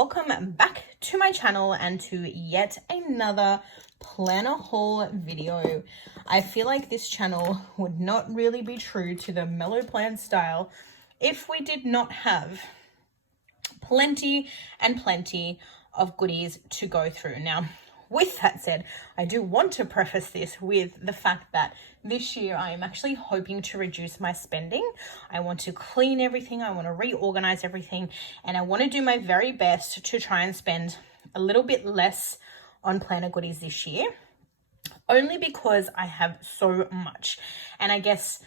welcome back to my channel and to yet another planner haul video. I feel like this channel would not really be true to the Mellow Plan style if we did not have plenty and plenty of goodies to go through. Now, with that said, I do want to preface this with the fact that this year I am actually hoping to reduce my spending. I want to clean everything, I want to reorganize everything, and I want to do my very best to try and spend a little bit less on planner goodies this year, only because I have so much. And I guess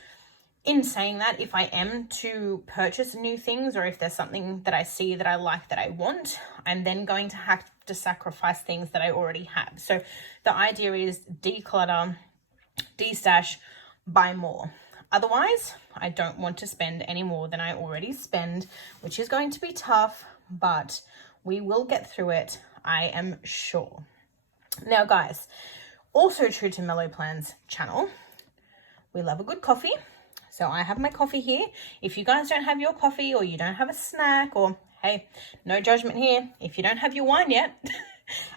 in saying that, if I am to purchase new things, or if there's something that I see that I like that I want, I'm then going to have to sacrifice things that I already have. So the idea is declutter, destash, buy more. Otherwise, I don't want to spend any more than I already spend, which is going to be tough, but we will get through it, I am sure. Now, guys, also true to Mellow Plan's channel, we love a good coffee. So I have my coffee here. If you guys don't have your coffee, or you don't have a snack, or hey, no judgment here, if you don't have your wine yet,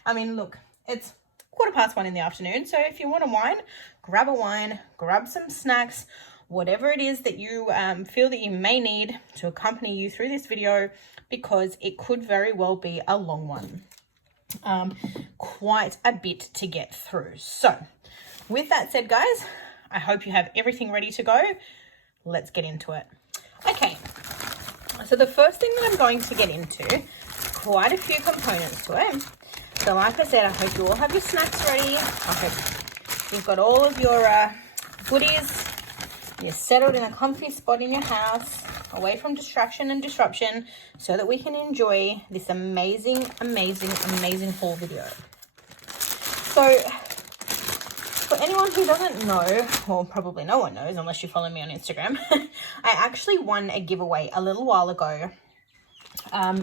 I mean, look, it's 1:15 in the afternoon. So if you want a wine, grab some snacks, whatever it is that you feel that you may need to accompany you through this video, because it could very well be a long one. Quite a bit to get through. So with that said, guys, I hope you have everything ready to go. Let's get into it. Okay, so the first thing that I'm going to get into, quite a few components to it. So like I said, I hope you all have your snacks ready. I hope you've got all of your goodies. You're settled in a comfy spot in your house, away from distraction and disruption, so that we can enjoy this amazing haul video. So for anyone who doesn't know, or probably no one knows unless you follow me on Instagram, I actually won a giveaway a little while ago.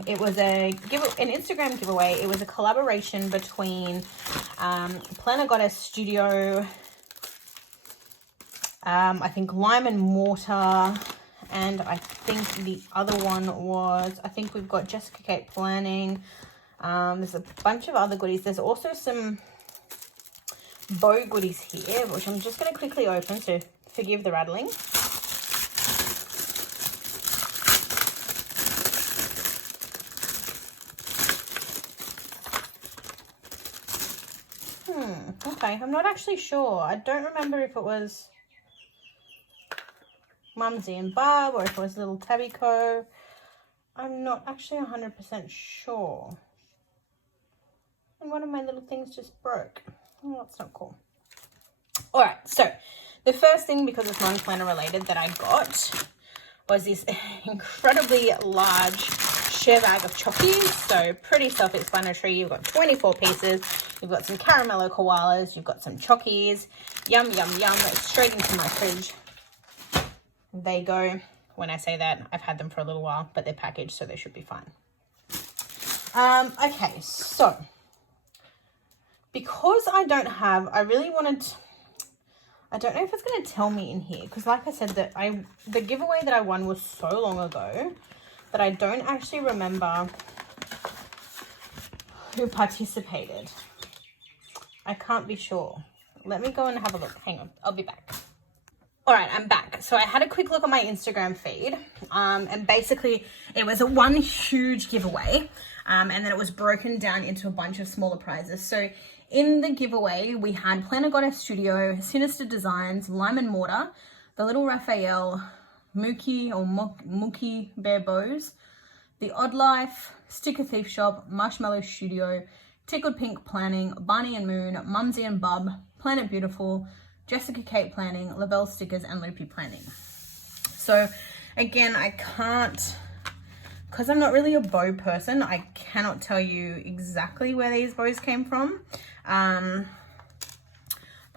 It was an Instagram giveaway. It was a collaboration between Planner Goddess Studio, I think Lime and Mortar, and I think the other one was, I think we've got Jessica Kate Planning. There's a bunch of other goodies. There's also some bow goodies here, which I'm just going to quickly open, so forgive the rattling. Okay, I'm not actually sure. I don't remember if it was Mumsy and Barb or if it was Little Tabby Co. I'm not actually 100% sure. And one of my little things just broke. Oh, that's not cool. All right, so the first thing, because it's non-planner related, that I got was this incredibly large share bag of chockies. So pretty self-explanatory. You've got 24 pieces. You've got some caramello koalas. You've got some chockies. Yum, yum, yum. Straight into my fridge. They go. When I say that, I've had them for a little while, but they're packaged, so they should be fine. Okay, so because I don't have, I really wanted, I don't know if it's going to tell me in here, because like I said, the giveaway that I won was so long ago that I don't actually remember who participated. I can't be sure. Let me go and have a look. Hang on, I'll be back. All right, I'm back. So I had a quick look at my Instagram feed, and basically it was one huge giveaway, and then it was broken down into a bunch of smaller prizes. So in the giveaway, we had Planner Goddess Studio, Sinister Designs, Lime and Mortar, the Little Raphael, Mookie Bear Bows, The Odd Life, Sticker Thief Shop, Marshmallow Studio, Tickled Pink Planning, Barney and Moon, Mumsy and Bub, Planet Beautiful, Jessica Kate Planning, Labelle Stickers, and Loopy Planning. So again, I can't, because I'm not really a bow person, I cannot tell you exactly where these bows came from. But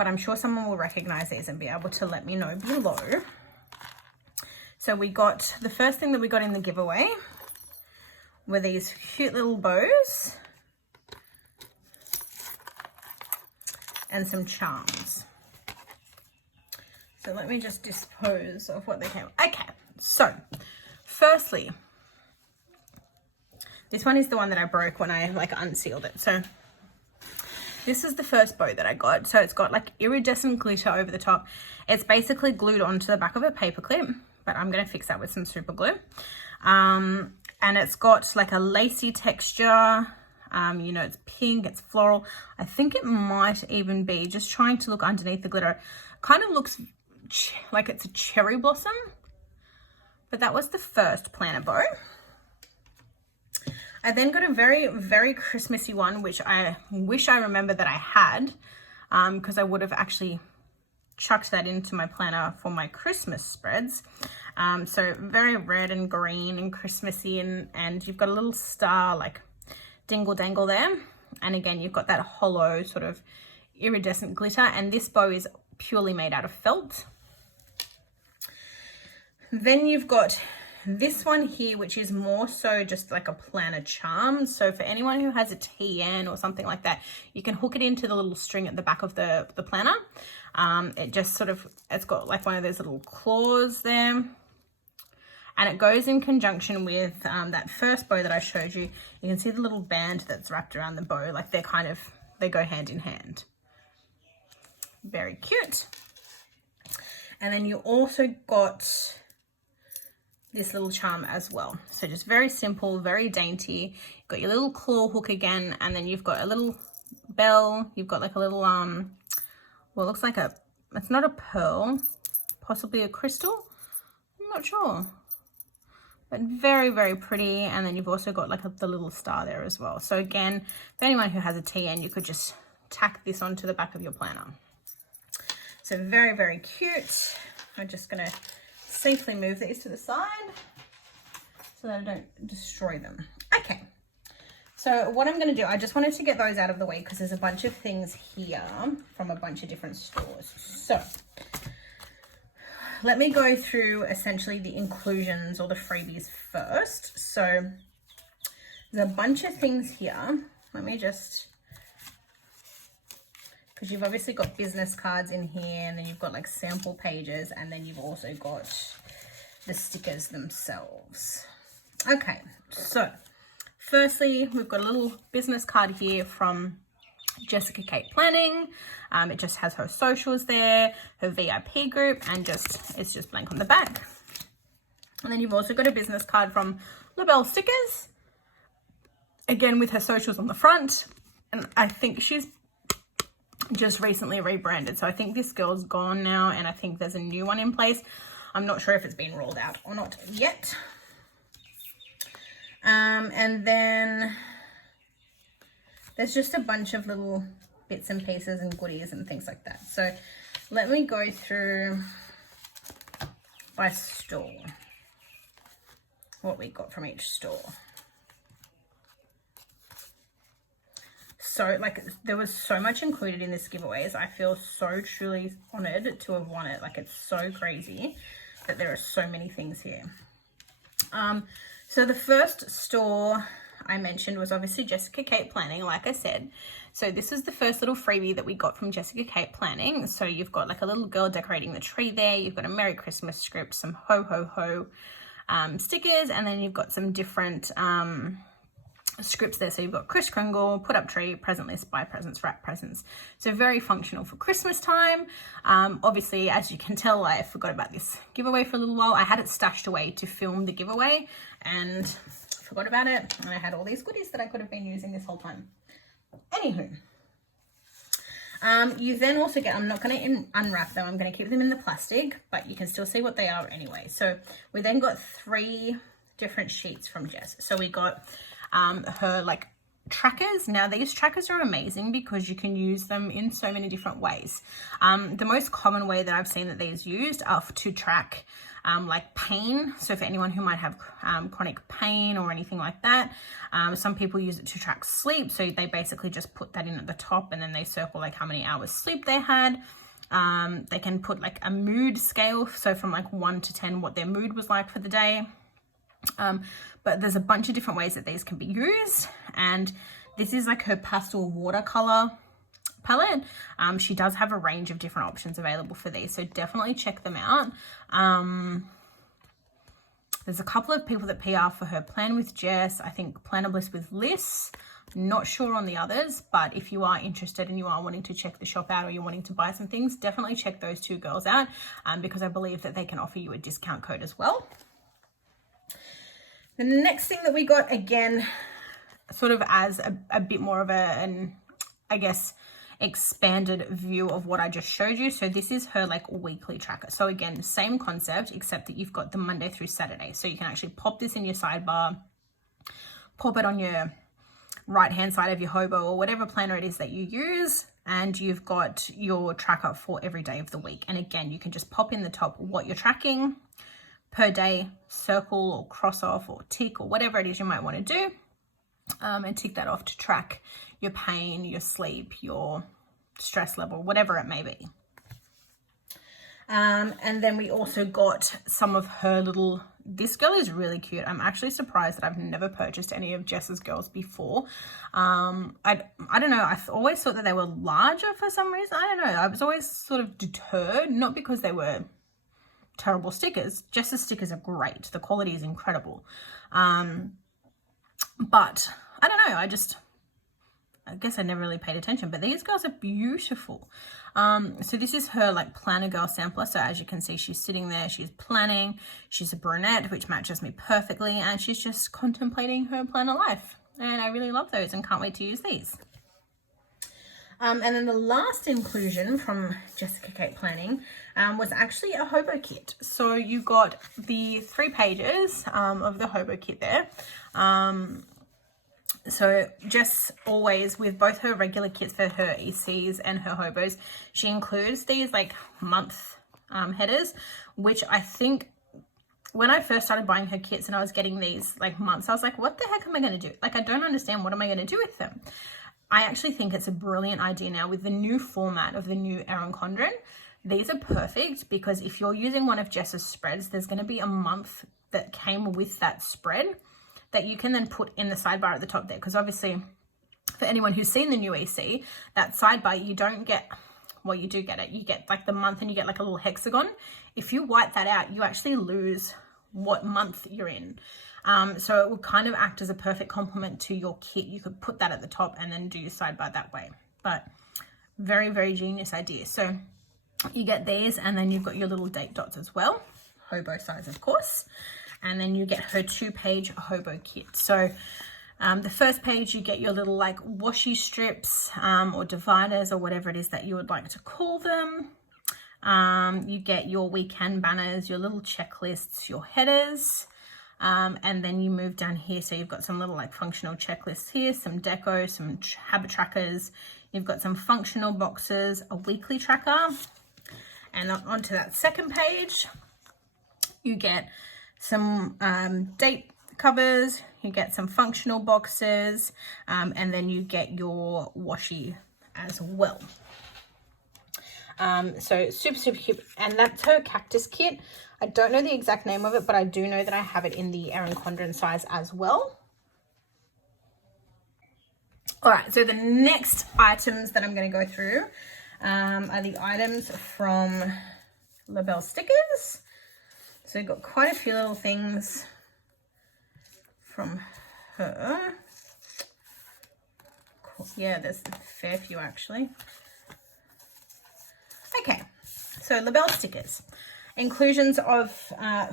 I'm sure someone will recognize these and be able to let me know below. So we got, the first thing that we got in the giveaway were these cute little bows and some charms. So let me just dispose of what they came. Okay, so firstly, This one is the one that I broke when I like unsealed it. So this is the first bow that I got. So it's got like iridescent glitter over the top. It's basically glued onto the back of a paper clip, but I'm going to fix that with some super glue. And it's got like a lacy texture. You know, it's pink, it's floral. I think it might even be, just trying to look underneath the glitter, kind of looks like it's a cherry blossom. But that was the first planner bow. I then got a very, very Christmassy one, which I wish I remember that I had, because I would have actually chucked that into my planner for my Christmas spreads. So very red and green and Christmassy, and you've got a little star like dingle dangle there. And again, you've got that hollow sort of iridescent glitter, and this bow is purely made out of felt. Then you've got this one here, which is more so just like a planner charm. So for anyone who has a TN or something like that, you can hook it into the little string at the back of the planner. It just sort of, it's got like one of those little claws there. And it goes in conjunction with that first bow that I showed you. You can see the little band that's wrapped around the bow. Like they go hand in hand. Very cute. And then you also got this little charm as well. So just very simple, very dainty. You've got your little claw hook again, and then you've got a little bell. You've got like a little, well, it looks like it's not a pearl, possibly a crystal. I'm not sure. But very, very pretty. And then you've also got like the little star there as well. So again, for anyone who has a TN, you could just tack this onto the back of your planner. So very, very cute. I'm just gonna safely move these to the side so that I don't destroy them. Okay, so what I'm going to do, I just wanted to get those out of the way because there's a bunch of things here from a bunch of different stores. So let me go through essentially the inclusions or the freebies first. So there's a bunch of things here. Let me just, because you've obviously got business cards in here, and then you've got like sample pages, and then you've also got the stickers themselves. Okay, so firstly, we've got a little business card here from Jessica Kate Planning. It just has her socials there, her VIP group, and it's just blank on the back. And then you've also got a business card from LaBelle Stickers, again with her socials on the front. And I think she's just recently rebranded, so I think this girl's gone now, and I think there's a new one in place. I'm not sure if it's been rolled out or not yet. And then there's just a bunch of little bits and pieces and goodies and things like that. So let me go through by store what we got from each store. So like there was so much included in this giveaways. I feel so truly honored to have won it. Like it's so crazy that there are so many things here. So the first store I mentioned was obviously Jessica Kate Planning, like I said. So this is the first little freebie that we got from Jessica Kate Planning. So you've got like a little girl decorating the tree there. You've got a Merry Christmas script, some ho ho ho stickers, and then you've got some different scripts there. So you've got Kris Kringle, put up tree, present list, buy presents, wrap presents. So very functional for Christmas time. Obviously, as you can tell, I forgot about this giveaway for a little while. I had it stashed away to film the giveaway and forgot about it. And I had all these goodies that I could have been using this whole time. Anywho, you then also get, I'm not going to unwrap them. I'm going to keep them in the plastic, but you can still see what they are anyway. So we then got 3 different sheets from Jess. So we got her like trackers. Now these trackers are amazing because you can use them in so many different ways. The most common way that I've seen that these used are to track like pain. So for anyone who might have chronic pain or anything like that, some people use it to track sleep. So they basically just put that in at the top and then they circle like how many hours sleep they had. They can put like a mood scale. So from like 1 to 10, what their mood was like for the day. But there's a bunch of different ways that these can be used, and this is like her pastel watercolor palette. She does have a range of different options available for these, so definitely check them out. There's a couple of people that PR for her. Plan with Jess, I think Planner Bliss with Liz. Not sure on the others, but if you are interested and you are wanting to check the shop out or you're wanting to buy some things, definitely check those two girls out because I believe that they can offer you a discount code as well. The next thing that we got, again, sort of as a bit more of an, I guess, expanded view of what I just showed you. So this is her like weekly tracker. So again, same concept, except that you've got the Monday through Saturday. So you can actually pop this in your sidebar, pop it on your right hand side of your hobo or whatever planner it is that you use, and you've got your tracker for every day of the week. And again, you can just pop in the top what you're tracking per day, circle or cross off or tick or whatever it is you might want to do, and tick that off to track your pain, your sleep, your stress level, whatever it may be. And then we also got some of her little, this girl is really cute. I'm actually surprised that I've never purchased any of Jess's girls before. I don't know, I always thought that they were larger for some reason. I don't know, I was always sort of deterred, not because they were terrible stickers. Jess's stickers are great, the quality is incredible. But I don't know, I guess I never really paid attention, but these girls are beautiful. So this is her like planner girl sampler. So as you can see, she's sitting there, she's planning, she's a brunette, which matches me perfectly, and she's just contemplating her planner life. And I really love those and can't wait to use these. And then the last inclusion from Jessica Kate Planning was actually a hobo kit. So you got the 3 pages of the hobo kit there. So Jess always, with both her regular kits for her ECs and her hobos, she includes these like month headers, which I think when I first started buying her kits and I was getting these like months, I was like, what the heck am I going to do? Like, I don't understand. What am I going to do with them? I actually think it's a brilliant idea now with the new format of the new Erin Condren. These are perfect because if you're using one of Jess's spreads, there's going to be a month that came with that spread that you can then put in the sidebar at the top there. Because obviously, for anyone who's seen the new EC, that sidebar, you don't get, well, you do get it. You get like the month and you get like a little hexagon. If you white that out, you actually lose what month you're in. So it will kind of act as a perfect complement to your kit. You could put that at the top and then do your sidebar that way. But very, very genius idea. So you get these and then you've got your little date dots as well. Hobo size, of course. And then you get her 2-page hobo kit. So the first page, you get your little like washi strips or dividers or whatever it is that you would like to call them. You get your weekend banners, your little checklists, your headers. And then you move down here. So you've got some little like functional checklists here, some deco, some habit trackers. You've got some functional boxes, a weekly tracker. And onto that second page, you get some date covers, you get some functional boxes, and then you get your washi as well. So super, super cute. And that's her cactus kit. I don't know the exact name of it, but I do know that I have it in the Erin Condren size as well. All right, so the next items that I'm going to go through are the items from Labelle Stickers. So we've got quite a few little things from her. Yeah, there's a fair few actually. Okay, so Labelle Stickers. Inclusions of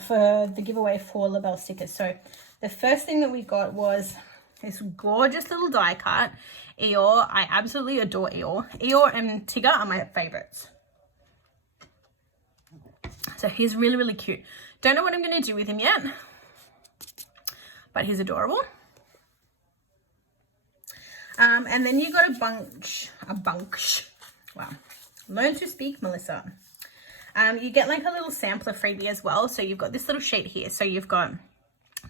for the giveaway for Labelle Stickers. So the first thing that we got was this gorgeous little die cut. Eeyore, I absolutely adore Eeyore. Eeyore and Tigger are my favorites. So he's really, really cute. Don't know what I'm going to do with him yet, but he's adorable. And then you got a bunch. Wow. Learn to speak, Melissa. You get like a little sampler freebie as well. So you've got this little sheet here. So you've got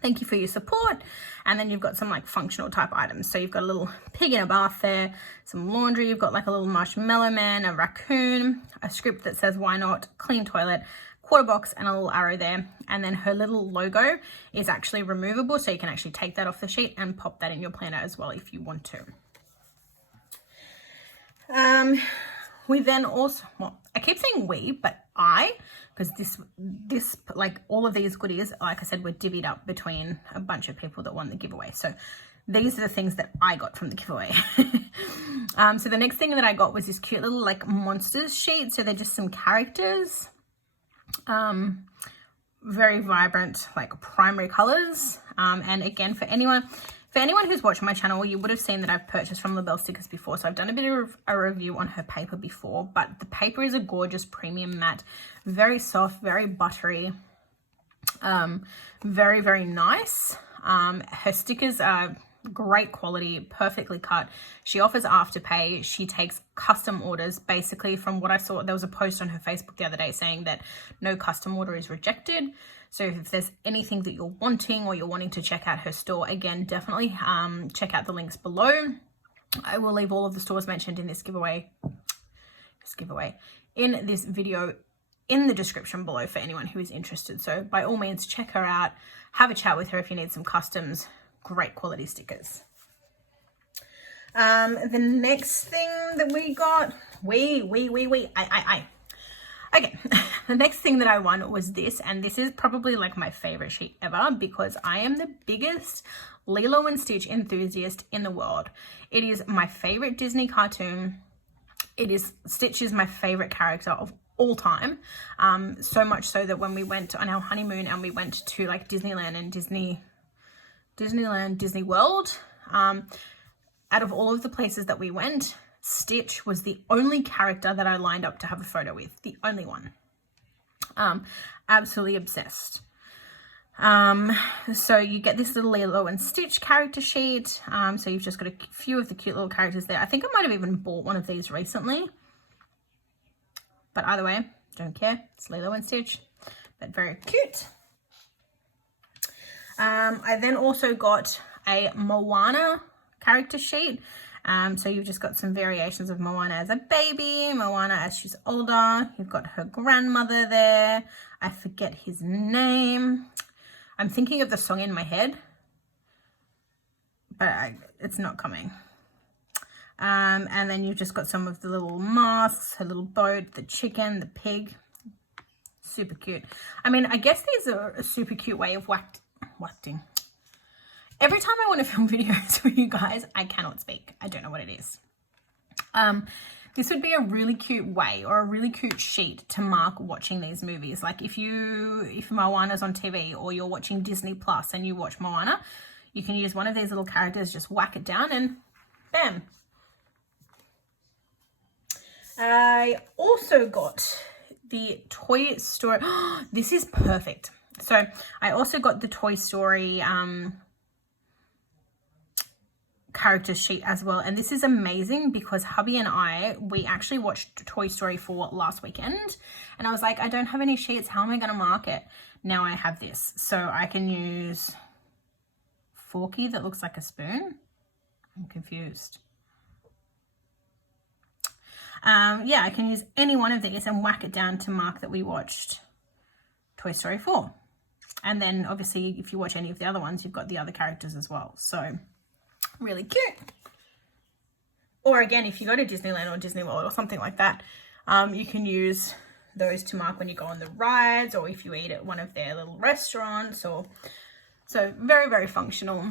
thank you for your support. And then you've got some like functional type items. So you've got a little pig in a bath there, some laundry. You've got like a little marshmallow man, a raccoon, a script that says why not, clean toilet, quarter box, and a little arrow there. And then her little logo is actually removable. So you can actually take that off the sheet and pop that in your planner as well if you want to. We then also, well, I keep saying we, but I, because this like all of these goodies, like I said, were divvied up between a bunch of people that won the giveaway. So these are the things that I got from the giveaway. So the next thing that I got was this cute little like monsters sheet. So they're just some characters, very vibrant, like primary colors. And again, for anyone who's watched my channel, you would have seen that I've purchased from LaBelle stickers before. So I've done a bit of a review on her paper before, but the paper is a gorgeous premium matte, very soft, very buttery, very, very nice. Her stickers are great quality, perfectly cut. She offers Afterpay. She takes custom orders. Basically, from what I saw, there was a post on her Facebook the other day saying that no custom order is rejected. So if there's anything that you're wanting or you're wanting to check out her store, again, definitely check out the links below. I will leave all of the stores mentioned in this giveaway in this video in the description below for anyone who is interested. So by all means, check her out, have a chat with her if you need some customs. Great quality stickers. The next thing that we got, okay, the next thing that I won was this, and this is probably like my favorite sheet ever because I am the biggest Lilo and Stitch enthusiast in the world. It is my favorite Disney cartoon. Stitch is my favorite character of all time. So much so that when we went on our honeymoon and we went to like Disneyland and Disney World, out of all of the places that we went, Stitch was the only character that I lined up to have a photo with, the only one. Absolutely obsessed. So you get this little Lilo and Stitch character sheet. So you've just got a few of the cute little characters there. I think I might have even bought one of these recently, but either way, don't care. It's Lilo and Stitch, but very cute. I then also got a Moana character sheet. So you've just got some variations of Moana as a baby, Moana as she's older. You've got her grandmother there. I forget his name. I'm thinking of the song in my head, but it's not coming. And then you've just got some of the little masks, her little boat, the chicken, the pig. Super cute. I mean, I guess these are a super cute way of wafting. Every time I want to film videos for you guys, I cannot speak. I don't know what it is. This would be a really cute way or a really cute sheet to mark watching these movies. Like if Moana's on TV or you're watching Disney Plus and you watch Moana, you can use one of these little characters, just whack it down and bam. I also got the Toy Story. This is perfect. So I also got the Toy Story character sheet as well, and this is amazing because hubby and we actually watched Toy Story 4 last weekend, and I was like, I don't have any sheets, how am I going to mark it? Now I have this, so I can use Forky that looks like a spoon. I'm confused. Yeah, I can use any one of these and whack it down to mark that we watched Toy Story 4. And then obviously if you watch any of the other ones, you've got the other characters as well. So really cute. Or again, if you go to Disneyland or Disney World or something like that, you can use those to mark when you go on the rides or if you eat at one of their little restaurants. Or so very, very functional.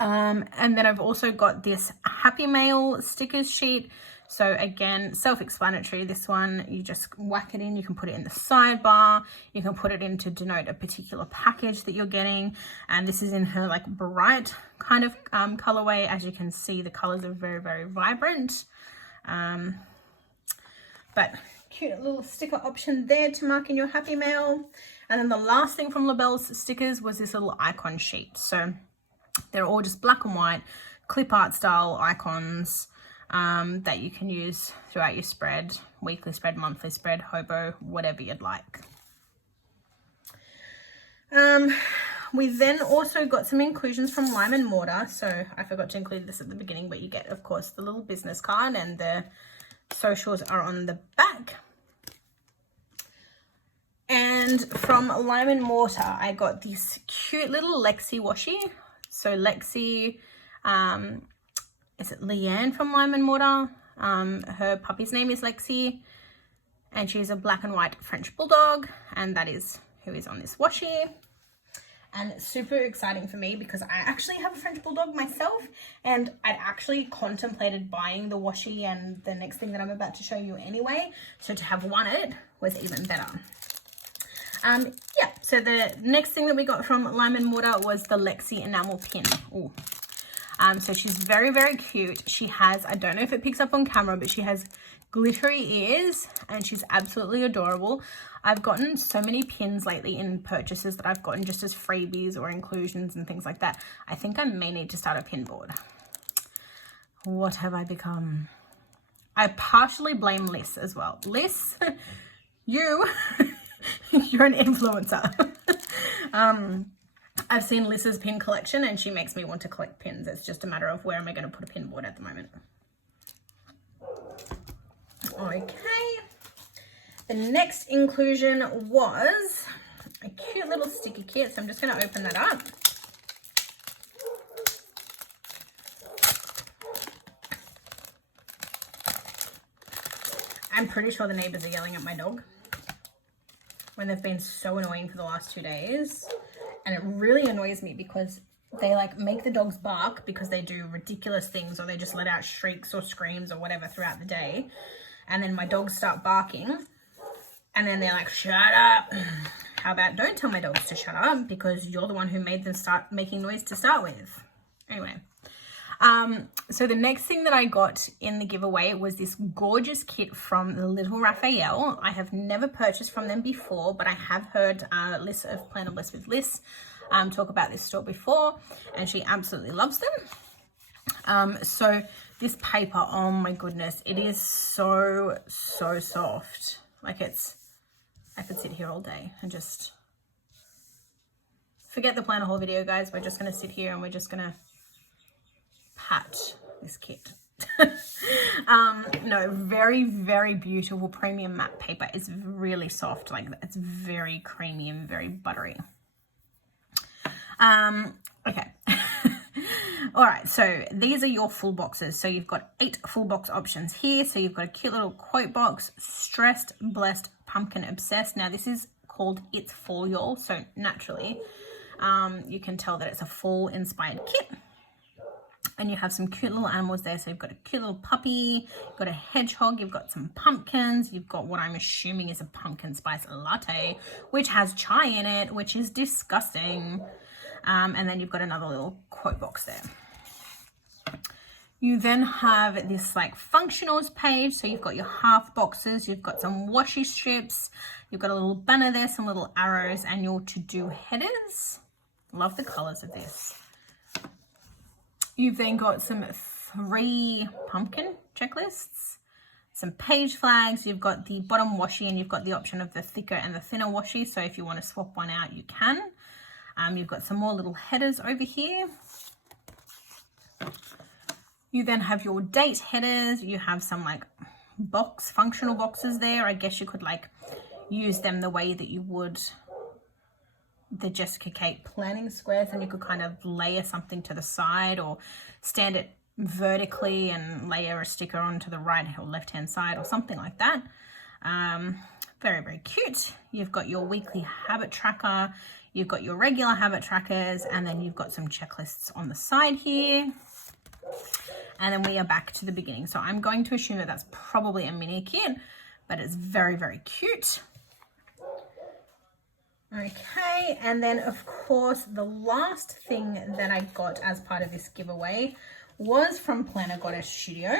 And then I've also got this Happy Mail stickers sheet. So again, self-explanatory, this one, you just whack it in, you can put it in the sidebar, you can put it in to denote a particular package that you're getting. And this is in her like bright kind of colorway. As you can see, the colors are very, very vibrant. But cute little sticker option there to mark in your Happy Mail. And then the last thing from LaBelle's stickers was this little icon sheet. So they're all just black and white, clip art style icons. That you can use throughout your spread, weekly spread, monthly spread, hobo, whatever you'd like. We then also got some inclusions from Lime and Mortar. So I forgot to include this at the beginning, but you get, of course, the little business card and the socials are on the back. And from Lime and Mortar, I got this cute little Lexi washi. So Lexi, is it Leanne from Lime and Mortar? Her puppy's name is Lexi. And she's a black and white French bulldog, and that is who is on this washi. And super exciting for me because I actually have a French bulldog myself, and I'd actually contemplated buying the washi and the next thing that I'm about to show you anyway. So to have won it was even better. Yeah, so the next thing that we got from Lime and Mortar was the Lexi enamel pin. Ooh. So she's very, very cute. She has, I don't know if it picks up on camera, but she has glittery ears and she's absolutely adorable. I've gotten so many pins lately in purchases that I've gotten just as freebies or inclusions and things like that. I think I may need to start a pin board. What have I become? I partially blame Liz as well. Liz, you're an influencer. I've seen Liz's pin collection and she makes me want to collect pins. It's just a matter of where am I going to put a pin board at the moment. Okay. The next inclusion was a cute little sticky kit. So I'm just going to open that up. I'm pretty sure the neighbors are yelling at my dog when they've been so annoying for the last 2 days. And it really annoys me because they like make the dogs bark because they do ridiculous things or they just let out shrieks or screams or whatever throughout the day. And then my dogs start barking and then they're like, shut up. How about don't tell my dogs to shut up because you're the one who made them start making noise to start with. Anyway, so the next thing that I got in the giveaway was this gorgeous kit from the Little Raphael. I have never purchased from them before, but I have heard Liz of Plan of Bliss with Liz talk about this store before, and she absolutely loves them. So this paper, oh my goodness, it is so soft. Like I could sit here all day and just forget the planner haul video, guys. We're just going to sit here and we're just going to pat this kit. No, very beautiful premium matte paper. It's really soft, like it's very creamy and very buttery. Okay. All right, so these are your full boxes. So you've got 8 full box options here. So you've got a cute little quote box, stressed, blessed, pumpkin, obsessed. Now this is called It's For Y'all, so naturally you can tell that it's a fall inspired kit. And you have some cute little animals there. So you've got a cute little puppy, you've got a hedgehog, you've got some pumpkins, you've got what I'm assuming is a pumpkin spice latte, which has chai in it, which is disgusting. And then you've got another little quote box there. You then have this like functionals page. So you've got your half boxes, you've got some washi strips, you've got a little banner there, some little arrows, and your to-do headers. Love the colors of this. You've then got some 3 pumpkin checklists, some page flags, you've got the bottom washi, and you've got the option of the thicker and the thinner washi. So if you want to swap one out, you can. You've got some more little headers over here. You then have your date headers. You have some like functional boxes there. I guess you could like use them the way that you would the Jessica Kate planning squares, and you could kind of layer something to the side or stand it vertically and layer a sticker onto the right or left hand side or something like that. Very cute. You've got your weekly habit tracker, you've got your regular habit trackers, and then you've got some checklists on the side here. And then we are back to the beginning. So I'm going to assume that that's probably a mini kit, but it's very cute. Okay, and then of course the last thing that I got as part of this giveaway was from Planner Goddess Studio.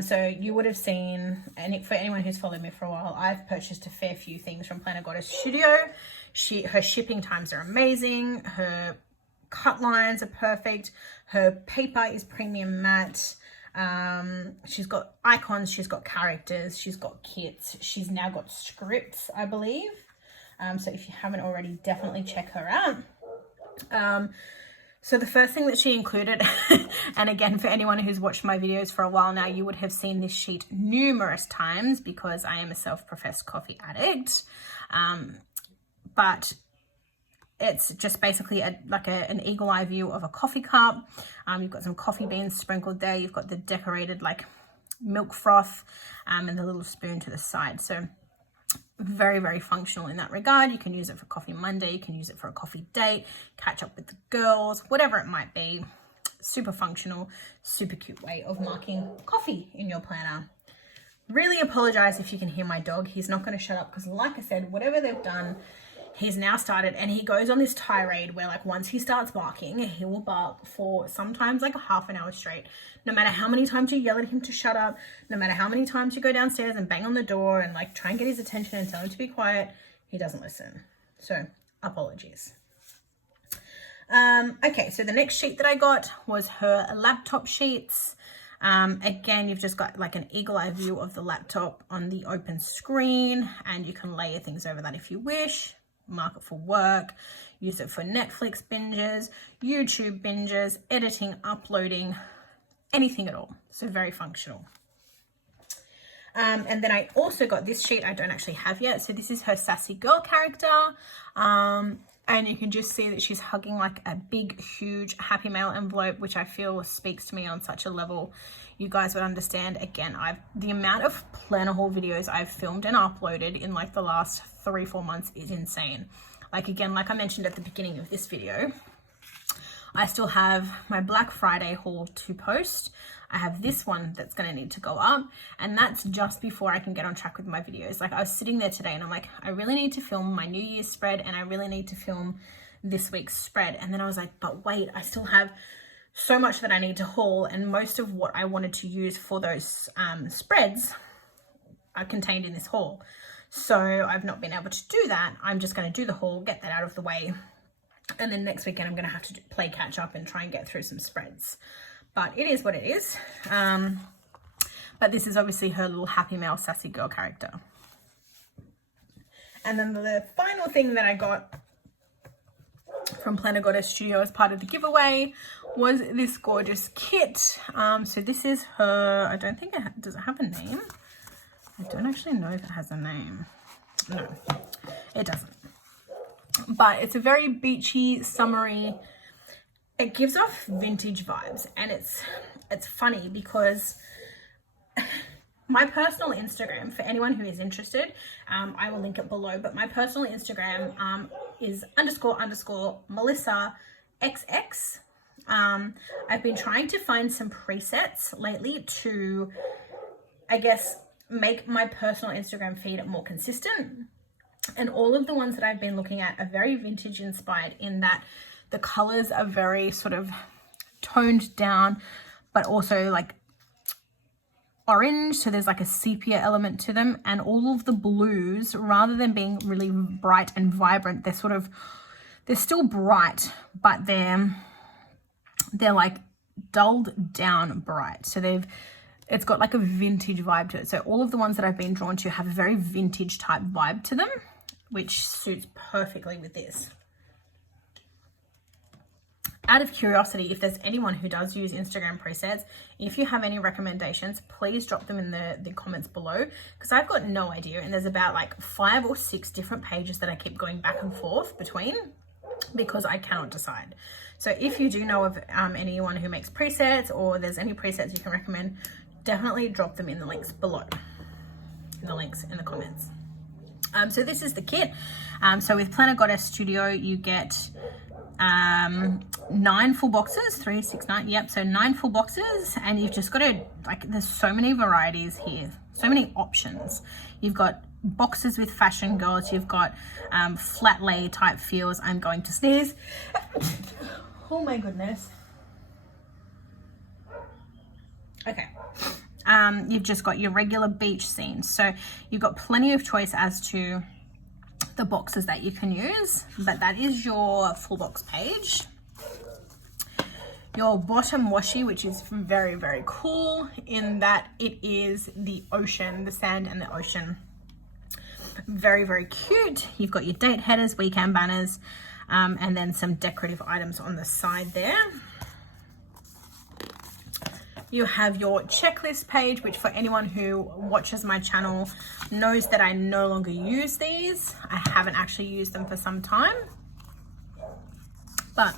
So you would have seen, and for anyone who's followed me for a while, I've purchased a fair few things from Planner Goddess Studio. Her shipping times are amazing, her cut lines are perfect, her paper is premium matte. She's got icons, she's got characters, she's got kits, she's now got scripts, I believe. So if you haven't already, definitely check her out. So the first thing that she included, and again, for anyone who's watched my videos for a while now, you would have seen this sheet numerous times because I am a self-professed coffee addict. But it's just basically an eagle eye view of a coffee cup. You've got some coffee beans sprinkled there. You've got the decorated like milk froth, and the little spoon to the side. So very, very functional in that regard. You can use it for Coffee Monday, you can use it for a coffee date, catch up with the girls, whatever it might be. Super functional, super cute way of marking coffee in your planner. Really apologize if you can hear my dog. He's not going to shut up because, like I said, whatever they've done, he's now started, and he goes on this tirade where, like, once he starts barking, he will bark for sometimes like a half an hour straight. No matter how many times you yell at him to shut up, no matter how many times you go downstairs and bang on the door and like try and get his attention and tell him to be quiet, he doesn't listen. So apologies. Okay, so the next sheet that I got was her laptop sheets. Again, you've just got like an eagle eye view of the laptop on the open screen, and you can layer things over that if you wish. Mark it for work, use it for Netflix binges, YouTube binges, editing, uploading, anything at all. So very functional. And then I also got this sheet I don't actually have yet. So this is her sassy girl character. And you can just see that she's hugging like a big, huge Happy Mail envelope, which I feel speaks to me on such a level you guys would understand. Again, the amount of planner haul videos I've filmed and uploaded in like the last 3-4 months is insane. Like, again, like I mentioned at the beginning of this video, I still have my Black Friday haul to post. I have this one that's going to need to go up, and that's just before I can get on track with my videos. Like, I was sitting there today and I'm like, I really need to film my New Year's spread, and I really need to film this week's spread. And then I was like, but wait, I still have so much that I need to haul, and most of what I wanted to use for those spreads are contained in this haul. So I've not been able to do that. I'm just going to do the haul, get that out of the way, and then next weekend I'm going to have to play catch up and try and get through some spreads. But it is what it is. But this is obviously her little Happy Mail sassy girl character. And then the final thing that I got from Planner Goddess Studio as part of the giveaway was this gorgeous kit. So this is her, I don't think does it have a name? I don't actually know if it has a name. No, it doesn't. But it's a very beachy, summery. It gives off vintage vibes, and it's funny because my personal Instagram, for anyone who is interested, I will link it below, but my personal Instagram is __ Melissa XX. I've been trying to find some presets lately to, I guess, make my personal Instagram feed more consistent. And all of the ones that I've been looking at are very vintage inspired, in that the colors are very sort of toned down, but also like orange. So there's like a sepia element to them, and all of the blues, rather than being really bright and vibrant, they're still bright, but they're like dulled down bright. So it's got like a vintage vibe to it. So all of the ones that I've been drawn to have a very vintage type vibe to them, which suits perfectly with this. Out of curiosity, if there's anyone who does use Instagram presets, if you have any recommendations, please drop them in the comments below, because I've got no idea, and there's about like 5 or 6 different pages that I keep going back and forth between because I cannot decide. So if you do know of anyone who makes presets, or there's any presets you can recommend, definitely drop them in the links below, in the comments. So this is the kit. So with Planner Goddess Studio, you get 9 full boxes, 3, 6, 9. Yep, so 9 full boxes, and you've just got to, like, there's so many varieties here, so many options. You've got boxes with fashion girls, you've got flat lay type feels. I'm going to sneeze. Oh my goodness. Okay. You've just got your regular beach scenes, so you've got plenty of choice as to the boxes that you can use, but that is your full box page. Your bottom washi, which is very, very cool in that it is the ocean, the sand and the ocean. Very, very cute. You've got your date headers, weekend banners, and then some decorative items on the side there. You have your checklist page, which for anyone who watches my channel knows that I no longer use these. I haven't actually used them for some time, but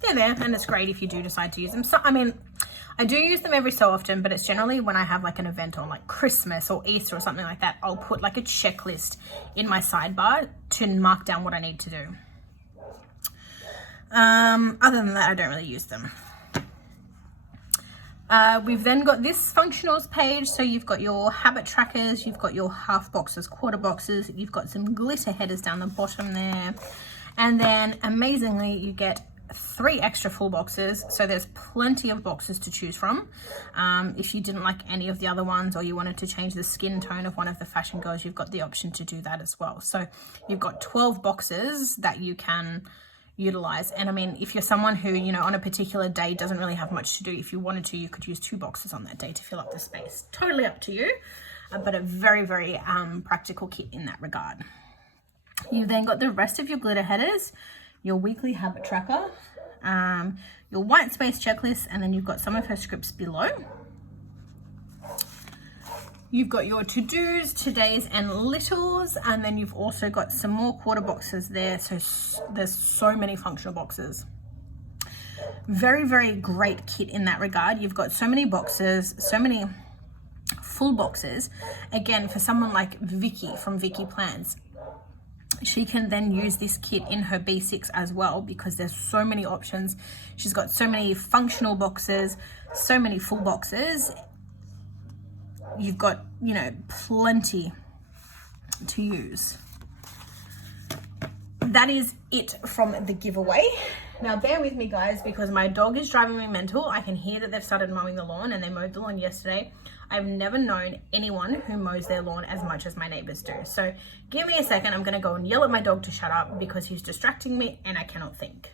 they're there, and it's great if you do decide to use them. So, I mean, I do use them every so often, but it's generally when I have like an event on like Christmas or Easter or something like that. I'll put like a checklist in my sidebar to mark down what I need to do. Other than that, I don't really use them. We've then got this functionals page. So you've got your habit trackers, you've got your half boxes, quarter boxes, you've got some glitter headers down the bottom there. And then amazingly, you get 3 extra full boxes. So there's plenty of boxes to choose from. If you didn't like any of the other ones, or you wanted to change the skin tone of one of the fashion girls, you've got the option to do that as well. So you've got 12 boxes that you can utilize. And I mean, if you're someone who, you know, on a particular day doesn't really have much to do, if you wanted to, you could use 2 boxes on that day to fill up the space. Totally up to you, but a very, very practical kit in that regard. You've then got the rest of your glitter headers, your weekly habit tracker, your white space checklist, and then you've got some of her scripts below. You've got your to-dos, todays, and littles, and then you've also got some more quarter boxes there. So there's so many functional boxes. Very, very great kit in that regard. You've got so many boxes, so many full boxes. Again, for someone like Vicky from Vicky Plans, she can then use this kit in her B6 as well, because there's so many options. She's got so many functional boxes, so many full boxes. You've got, you know, plenty to use. That is it from the giveaway. Now bear with me guys, because my dog is driving me mental. I can hear that they've started mowing the lawn, and they mowed the lawn yesterday. I've never known anyone who mows their lawn as much as my neighbors do. So give me a second. I'm going to go and yell at my dog to shut up, because he's distracting me and I cannot think.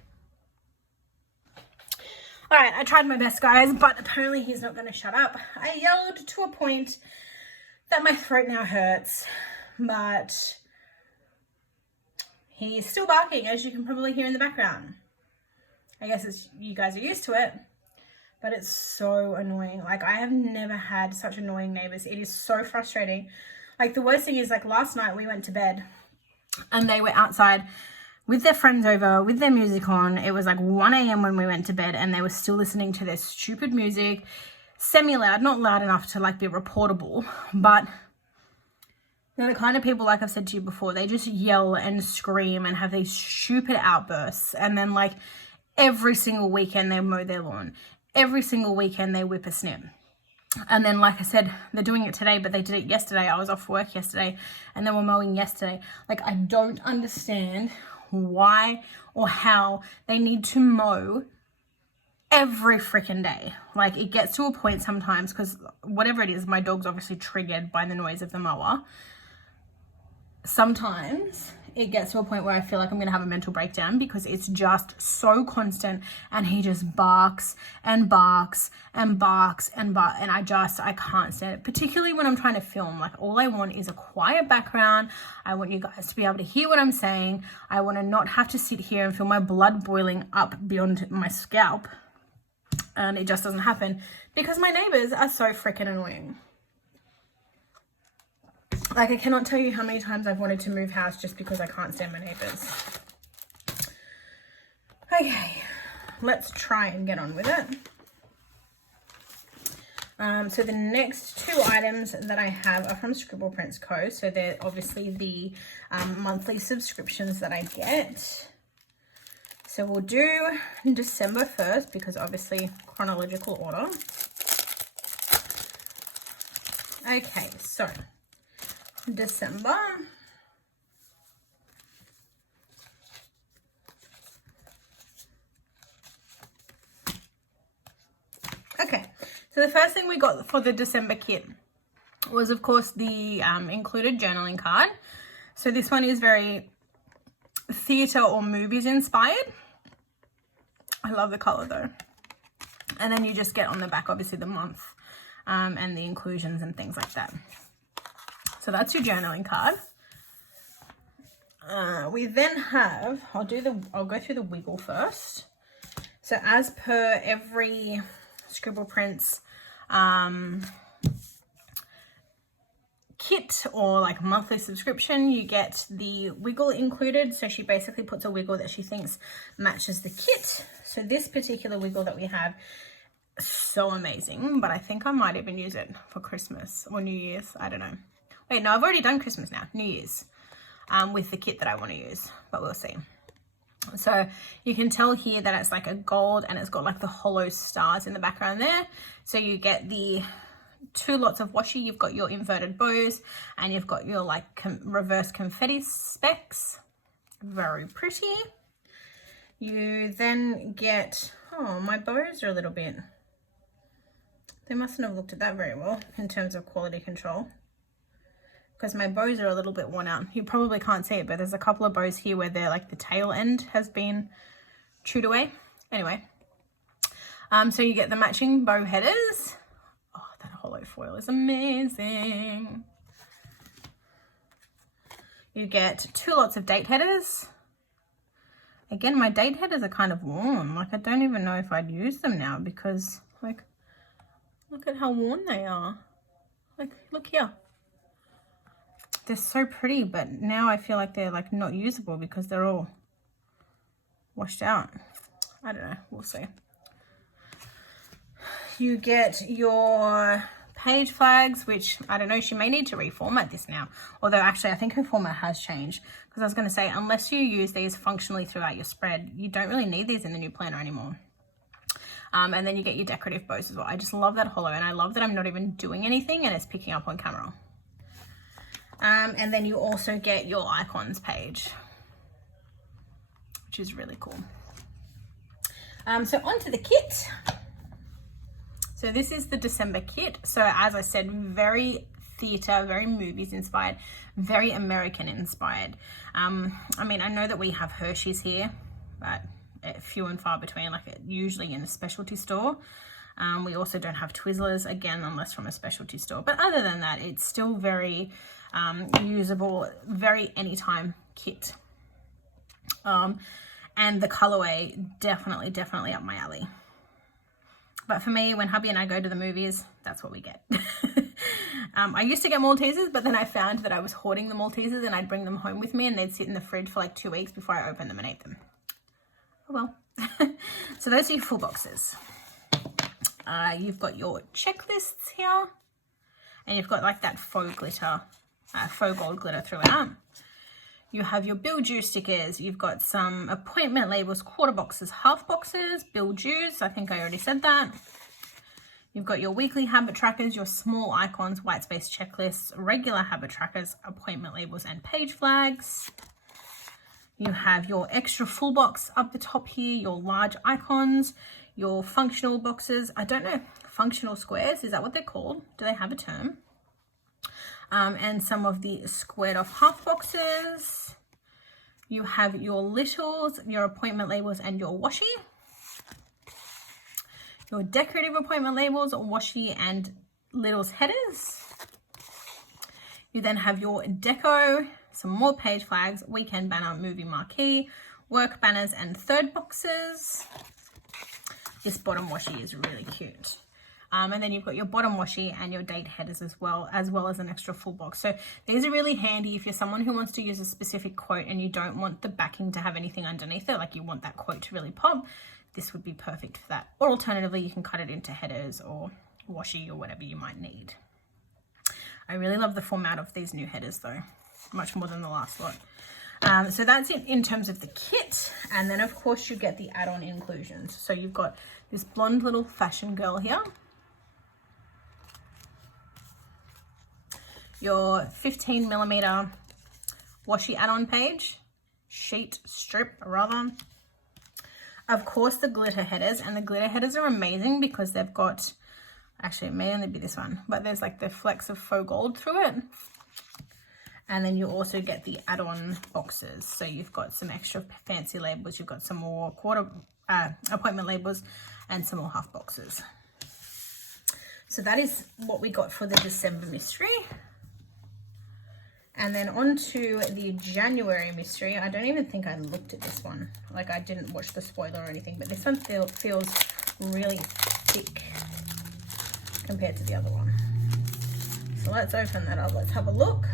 All right, I tried my best, guys, but apparently he's not going to shut up. I yelled to a point that my throat now hurts, but he's still barking, as you can probably hear in the background. I guess you guys are used to it, but it's so annoying. Like, I have never had such annoying neighbors. It is so frustrating. Like, the worst thing is, like, last night we went to bed and they were outside with their friends over, with their music on. It was like 1 a.m. when we went to bed, and they were still listening to their stupid music, semi-loud, not loud enough to like be reportable, but they're the kind of people, like I've said to you before, they just yell and scream and have these stupid outbursts. And then like every single weekend they mow their lawn. Every single weekend they whip a snip. And then, like I said, they're doing it today, but they did it yesterday. I was off work yesterday and they were mowing yesterday. Like, I don't understand why or how they need to mow every freaking day. Like, it gets to a point sometimes, because whatever it is, my dog's obviously triggered by the noise of the mower. Sometimes it gets to a point where I feel like I'm going to have a mental breakdown, because it's just so constant, and he just barks and barks and barks and barks, and I can't stand it, particularly when I'm trying to film. Like, all I want is a quiet background. I want you guys to be able to hear what I'm saying. I want to not have to sit here and feel my blood boiling up beyond my scalp, and it just doesn't happen because my neighbors are so freaking annoying. Like, I cannot tell you how many times I've wanted to move house just because I can't stand my neighbors. Okay, let's try and get on with it. So the next 2 items that I have are from Scribble Prints Co. So they're obviously the monthly subscriptions that I get. So we'll do December 1st, because obviously chronological order. Okay, so December. Okay, so the first thing we got for the December kit was, of course, the included journaling card. So this one is very theatre or movies inspired. I love the color though. And then you just get on the back, obviously, the month and the inclusions and things like that. So that's your journaling card. We then have, I'll go through the wiggle first. So as per every Scribble Prints kit or like monthly subscription, you get the wiggle included. So she basically puts a wiggle that she thinks matches the kit. So this particular wiggle that we have so amazing, but I think I might even use it for Christmas or New Year's. I don't know. Wait, no, I've already done Christmas now, New Year's, with the kit that I want to use, but we'll see. So you can tell here that it's like a gold and it's got like the hollow stars in the background there. So you get the 2 lots of washi, you've got your inverted bows, and you've got your like reverse confetti specks. Very pretty. You then get, oh, my bows are a little bit, they mustn't have looked at that very well in terms of quality control, because my bows are a little bit worn out. You probably can't see it, but there's a couple of bows here where they're like the tail end has been chewed away. Anyway, so you get the matching bow headers. Oh, that hollow foil is amazing. You get 2 lots of date headers. Again, my date headers are kind of worn. Like, I don't even know if I'd use them now because, like, look at how worn they are. Like, look here. They're so pretty, but now I feel like they're, like, not usable because they're all washed out. I don't know. We'll see. You get your page flags, which I don't know, she may need to reformat this now, although actually I think her format has changed, because I was going to say, unless you use these functionally throughout your spread, you don't really need these in the new planner anymore. And then you get your decorative bows as well. I just love that hollow, and I love that I'm not even doing anything and it's picking up on camera. And then you also get your icons page, which is really cool. So onto the kit. So this is the December kit. So as I said, very theatre, very movies inspired, very American inspired. I mean, I know that we have Hershey's here, but few and far between, like usually in a specialty store. We also don't have Twizzlers, again, unless from a specialty store. But other than that, it's still very usable, very anytime kit. And the colorway, definitely up my alley. But for me, when hubby and I go to the movies, that's what we get. I used to get Maltesers, but then I found that I was hoarding the Maltesers and I'd bring them home with me and they'd sit in the fridge for like 2 weeks before I opened them and ate them. Oh well. So those are your full boxes. You've got your checklists here, and you've got like that faux glitter, faux gold glitter throughout. You have your bill due stickers. You've got some appointment labels, quarter boxes, half boxes, bill dues. I think I already said that. You've got your weekly habit trackers, your small icons, white space checklists, regular habit trackers, appointment labels, and page flags. You have your extra full box up the top here, your large icons, your functional boxes. I don't know, functional squares, is that what they're called? Do they have a term? And some of the squared off half boxes. You have your littles, your appointment labels, and your washi. Your decorative appointment labels, washi, and littles headers. You then have your deco, some more page flags, weekend banner, movie marquee, work banners, and third boxes. This bottom washi is really cute. And then you've got your bottom washi and your date headers as well as an extra full box. So these are really handy if you're someone who wants to use a specific quote and you don't want the backing to have anything underneath it, like you want that quote to really pop. This would be perfect for that. Or alternatively, you can cut it into headers or washi or whatever you might need. I really love the format of these new headers though, much more than the last lot. So that's it in terms of the kit. And then of course you get the add-on inclusions. So you've got this blonde little fashion girl here. Your 15mm washi add-on page, sheet strip rather. Of course the glitter headers, and the glitter headers are amazing because they've got, actually it may only be this one, but there's like the flecks of faux gold through it. And then you also get the add-on boxes. So you've got some extra fancy labels, you've got some more appointment labels, and some more half boxes. So that is what we got for the December mystery. And then on to the January mystery. I don't even think I looked at this one. Like, I didn't watch the spoiler or anything, but this one feels really thick compared to the other one. So let's open that up. Let's have a look.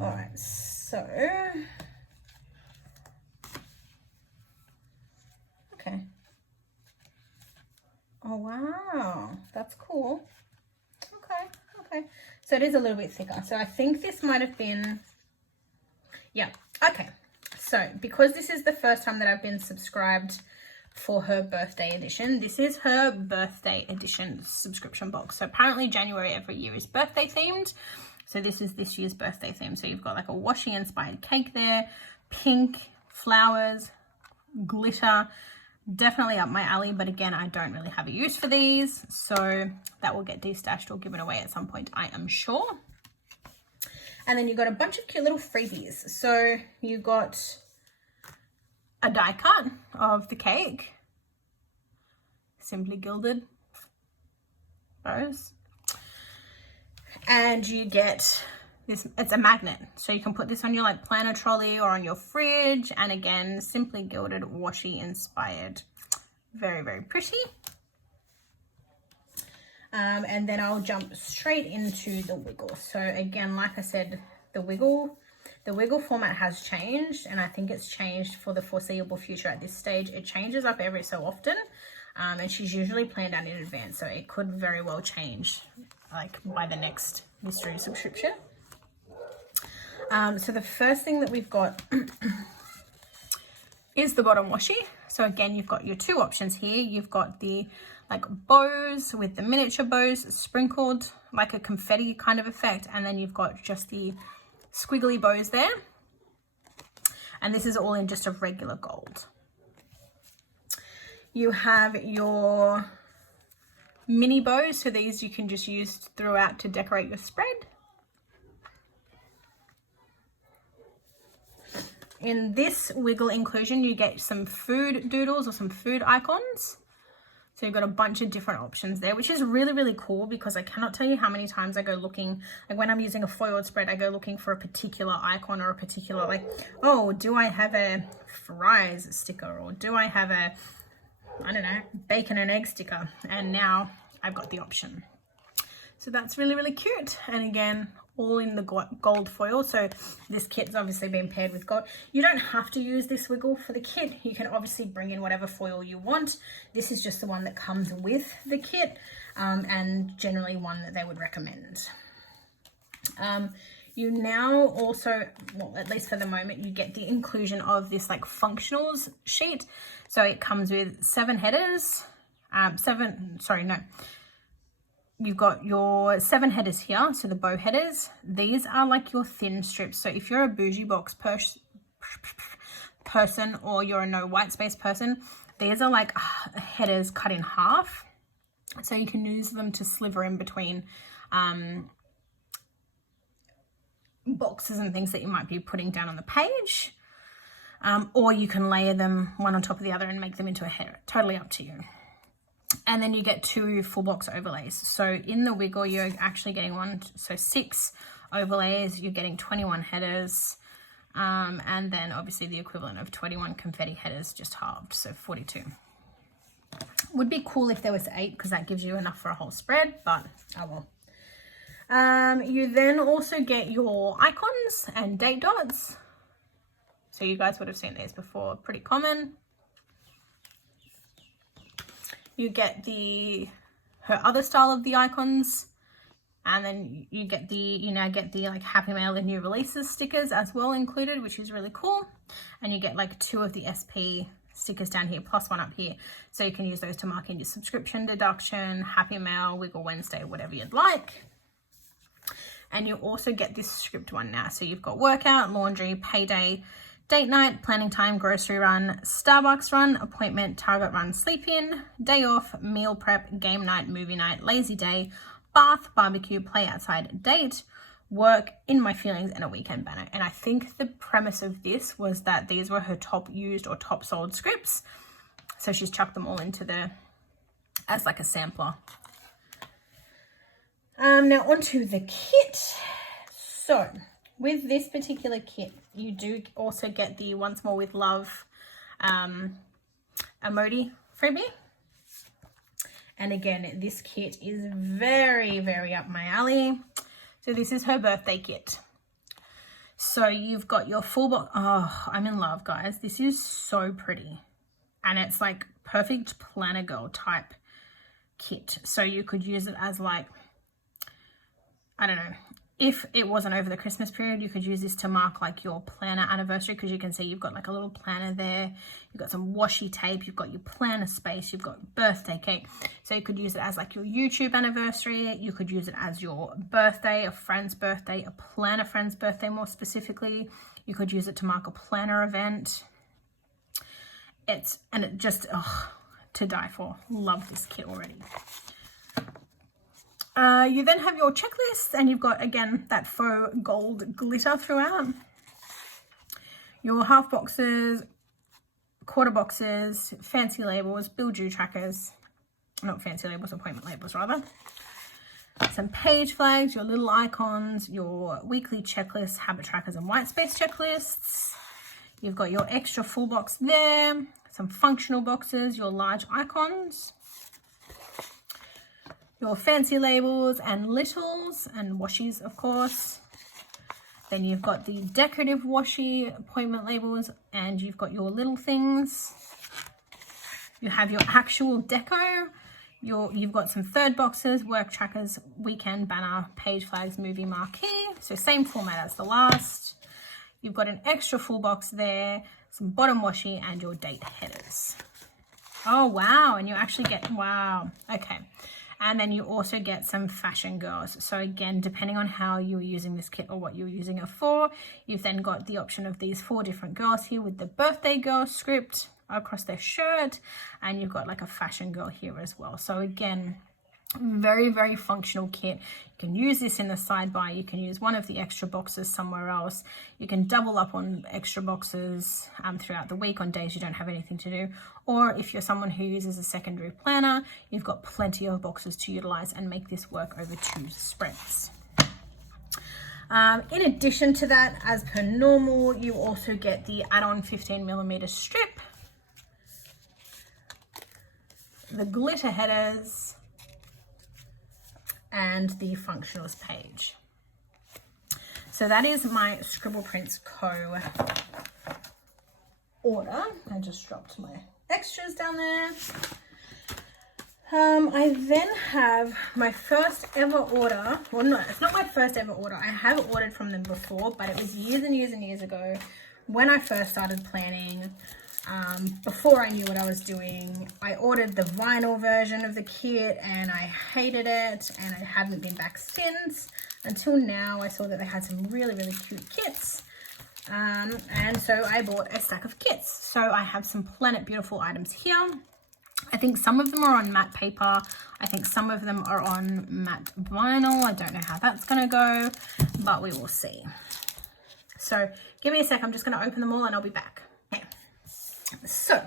All right, so, okay. Oh, wow. That's cool. Okay. So it is a little bit thicker. So I think this might have been, yeah. Okay. So because this is the first time that I've been subscribed for her birthday edition, this is her birthday edition subscription box. So apparently January every year is birthday themed. So this is this year's birthday theme. So you've got like a washi inspired cake there, pink, flowers, glitter. Definitely up my alley, but again, I don't really have a use for these, so that will get destashed or given away at some point, I am sure. And then you got a bunch of cute little freebies. So you got a die cut of the cake, simply gilded bows, and you get this. It's a magnet, so you can put this on your like planner trolley or on your fridge, and again, simply gilded washi inspired. Very, very pretty. And then I'll jump straight into the wiggle. So again, like I said, the wiggle format has changed, and I think it's changed for the foreseeable future at this stage. It changes up every so often, and she's usually planned out in advance, so it could very well change like by the next mystery subscription. So the first thing that we've got is the bottom washi. So again, you've got your two options here. You've got the like bows with the miniature bows sprinkled like a confetti kind of effect, and then you've got just the squiggly bows there, and this is all in just a regular gold. You have your mini bows, so these you can just use throughout to decorate your spread. In this wiggle inclusion, you get some food doodles or some food icons. So you've got a bunch of different options there, which is really, really cool, because I cannot tell you how many times I go looking, like when I'm using a foiled spread, I go looking for a particular icon or a particular, like, oh, do I have a fries sticker, or do I have a, I don't know, bacon and egg sticker? And now I've got the option. So that's really, really cute. And again, all in the gold foil. So this kit's obviously been paired with gold. You don't have to use this wiggle for the kit. You can obviously bring in whatever foil you want. This is just the one that comes with the kit, and generally one that they would recommend. You now also, well, at least for the moment, you get the inclusion of this like functionals sheet. So it comes with 7 headers, you've got your 7 headers here, so the bow headers. These are like your thin strips. So if you're a bougie box person or you're a no white space person, these are like headers cut in half. So you can use them to sliver in between boxes and things that you might be putting down on the page. Or you can layer them one on top of the other and make them into a header. Totally up to you. And then you get 2 full box overlays. So in the wiggle, you're actually getting 6 overlays. You're getting 21 headers, and then obviously the equivalent of 21 confetti headers, just halved, so 42. Would be cool if there was 8, because that gives you enough for a whole spread, but oh well. You then also get your icons and date dots. So you guys would have seen these before, pretty common. You get her other style of the icons, and then you now get the like Happy Mail and new releases stickers as well included, which is really cool. And you get like 2 of the SP stickers down here plus 1 up here, so you can use those to mark in your subscription deduction, Happy Mail, Wiggle Wednesday, whatever you'd like. And you also get this script one now. So you've got workout, laundry, payday, date night, planning time, grocery run, Starbucks run, appointment, Target run, sleep in, day off, meal prep, game night, movie night, lazy day, bath, barbecue, play outside, date, work, in my feelings, and a weekend banner. And I think the premise of this was that these were her top used or top sold scripts. So she's chucked them all into as like a sampler. Now onto the kit. So with this particular kit, you do also get the Once More with Love emoji freebie. And again, this kit is very, very up my alley. So this is her birthday kit. So you've got your full box. Oh, I'm in love, guys. This is so pretty. And it's like perfect planner girl type kit. So you could use it as like, I don't know, if it wasn't over the Christmas period, you could use this to mark like your planner anniversary, because you can see you've got like a little planner there, you've got some washi tape, you've got your planner space, you've got birthday cake. So you could use it as like your YouTube anniversary, you could use it as your birthday, a friend's birthday, a planner friend's birthday more specifically. You could use it to mark a planner event. It just, to die for. Love this kit already. You then have your checklist, and you've got, again, that faux gold glitter throughout. Your half boxes, quarter boxes, fancy labels, bill due trackers, not fancy labels, appointment labels rather. Some page flags, your little icons, your weekly checklists, habit trackers and white space checklists. You've got your extra full box there, some functional boxes, your large icons, your fancy labels and littles and washies, of course. Then you've got the decorative washi appointment labels, and you've got your little things. You have your actual deco. You've got some third boxes, work trackers, weekend banner, page flags, movie marquee. So same format as the last. You've got an extra full box there, some bottom washi, and your date headers. Oh, wow. And you actually get, wow. Okay. And then you also get some fashion girls. So again, depending on how you're using this kit or what you're using it for, you've then got the option of these 4 different girls here with the birthday girl script across their shirt, and you've got like a fashion girl here as well. So again, very, very functional kit. You can use this in the sidebar. You can use one of the extra boxes somewhere else. You can double up on extra boxes throughout the week on days you don't have anything to do. Or if you're someone who uses a secondary planner, you've got plenty of boxes to utilize and make this work over 2 spreads. In addition to that, as per normal, you also get the add-on 15mm strip, the glitter headers, and the functionals page. So that is my Scribble Prints Co. order. I just dropped my extras down there. I then have my first ever order. Well, no, it's not my first ever order. I have ordered from them before, but it was years and years and years ago when I first started planning. Before I knew what I was doing, I ordered the vinyl version of the kit and I hated it, and I haven't been back since, until now I saw that they had some really, really cute kits. And so I bought a stack of kits. So I have some Planet Beautiful items here. I think some of them are on matte paper. I think some of them are on matte vinyl. I don't know how that's going to go, but we will see. So give me a sec. I'm just going to open them all and I'll be back. Okay. So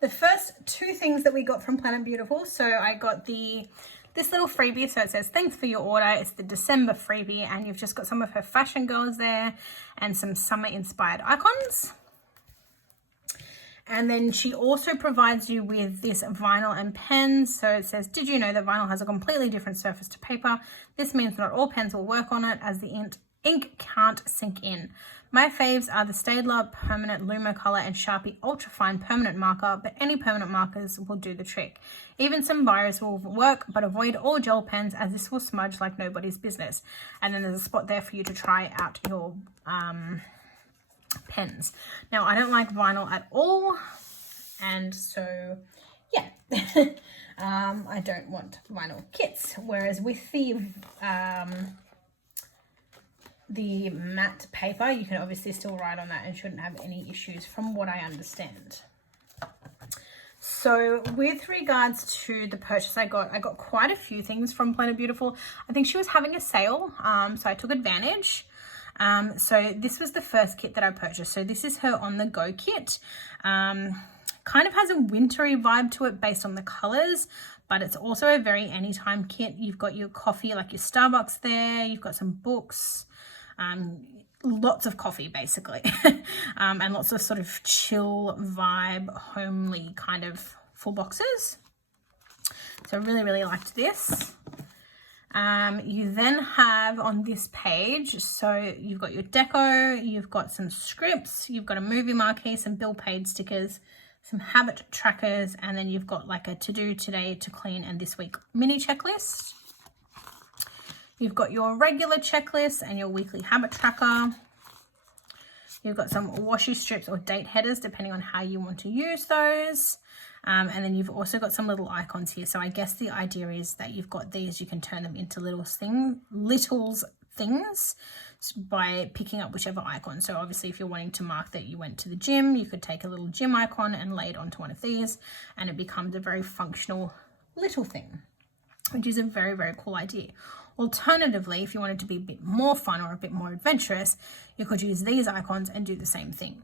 the first 2 things that we got from Planet Beautiful. So I got this little freebie. So it says, thanks for your order. It's the December freebie, and you've just got some of her fashion girls there and some summer inspired icons. And then she also provides you with this vinyl and pens. So it says, did you know that vinyl has a completely different surface to paper? This means not all pens will work on it, as the ink can't sink in. My faves are the Staedtler Permanent Lumocolor and Sharpie Ultrafine Permanent Marker, but any permanent markers will do the trick. Even some biros will work, but avoid all gel pens, as this will smudge like nobody's business. And then there's a spot there for you to try out your pens. Now, I don't like vinyl at all, and so yeah, I don't want vinyl kits. Whereas with the matte paper, you can obviously still write on that and shouldn't have any issues from what I understand. So with regards to the purchase I got quite a few things from Planet Beautiful. I think she was having a sale, so I took advantage. So this was the first kit that I purchased. So this is her On The Go kit. Kind of has a wintry vibe to it based on the colors, but it's also a very anytime kit. You've got your coffee, like your Starbucks there. You've got some books, lots of coffee basically, and lots of sort of chill vibe, homely kind of full boxes. So I really, really liked this. You then have on this page, so you've got your deco, you've got some scripts, you've got a movie marquee, some bill paid stickers, some habit trackers, and then you've got like a to do, today, to clean, and this week mini checklist. You've got your regular checklist and your weekly habit tracker. You've got some washi strips or date headers, depending on how you want to use those. And then you've also got some little icons here. So I guess the idea is that you've got these, you can turn them into little things by picking up whichever icon. So obviously if you're wanting to mark that you went to the gym, you could take a little gym icon and lay it onto one of these, and it becomes a very functional little thing, which is a very, very cool idea. Alternatively, if you wanted to be a bit more fun or a bit more adventurous, you could use these icons and do the same thing.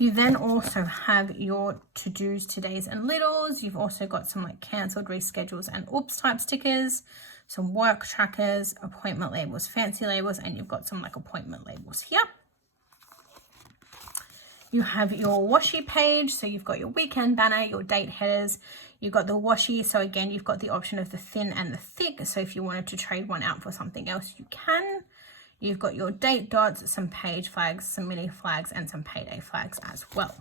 You then also have your to-dos, todays, and littles. You've also got some like cancelled, reschedules, and oops type stickers, some work trackers, appointment labels, fancy labels, and you've got some like appointment labels here. You have your washi page, so you've got your weekend banner, your date headers, you've got the washi, so again, you've got the option of the thin and the thick, so if you wanted to trade one out for something else, you can. You've got your date dots, some page flags, some mini flags, and some payday flags as well.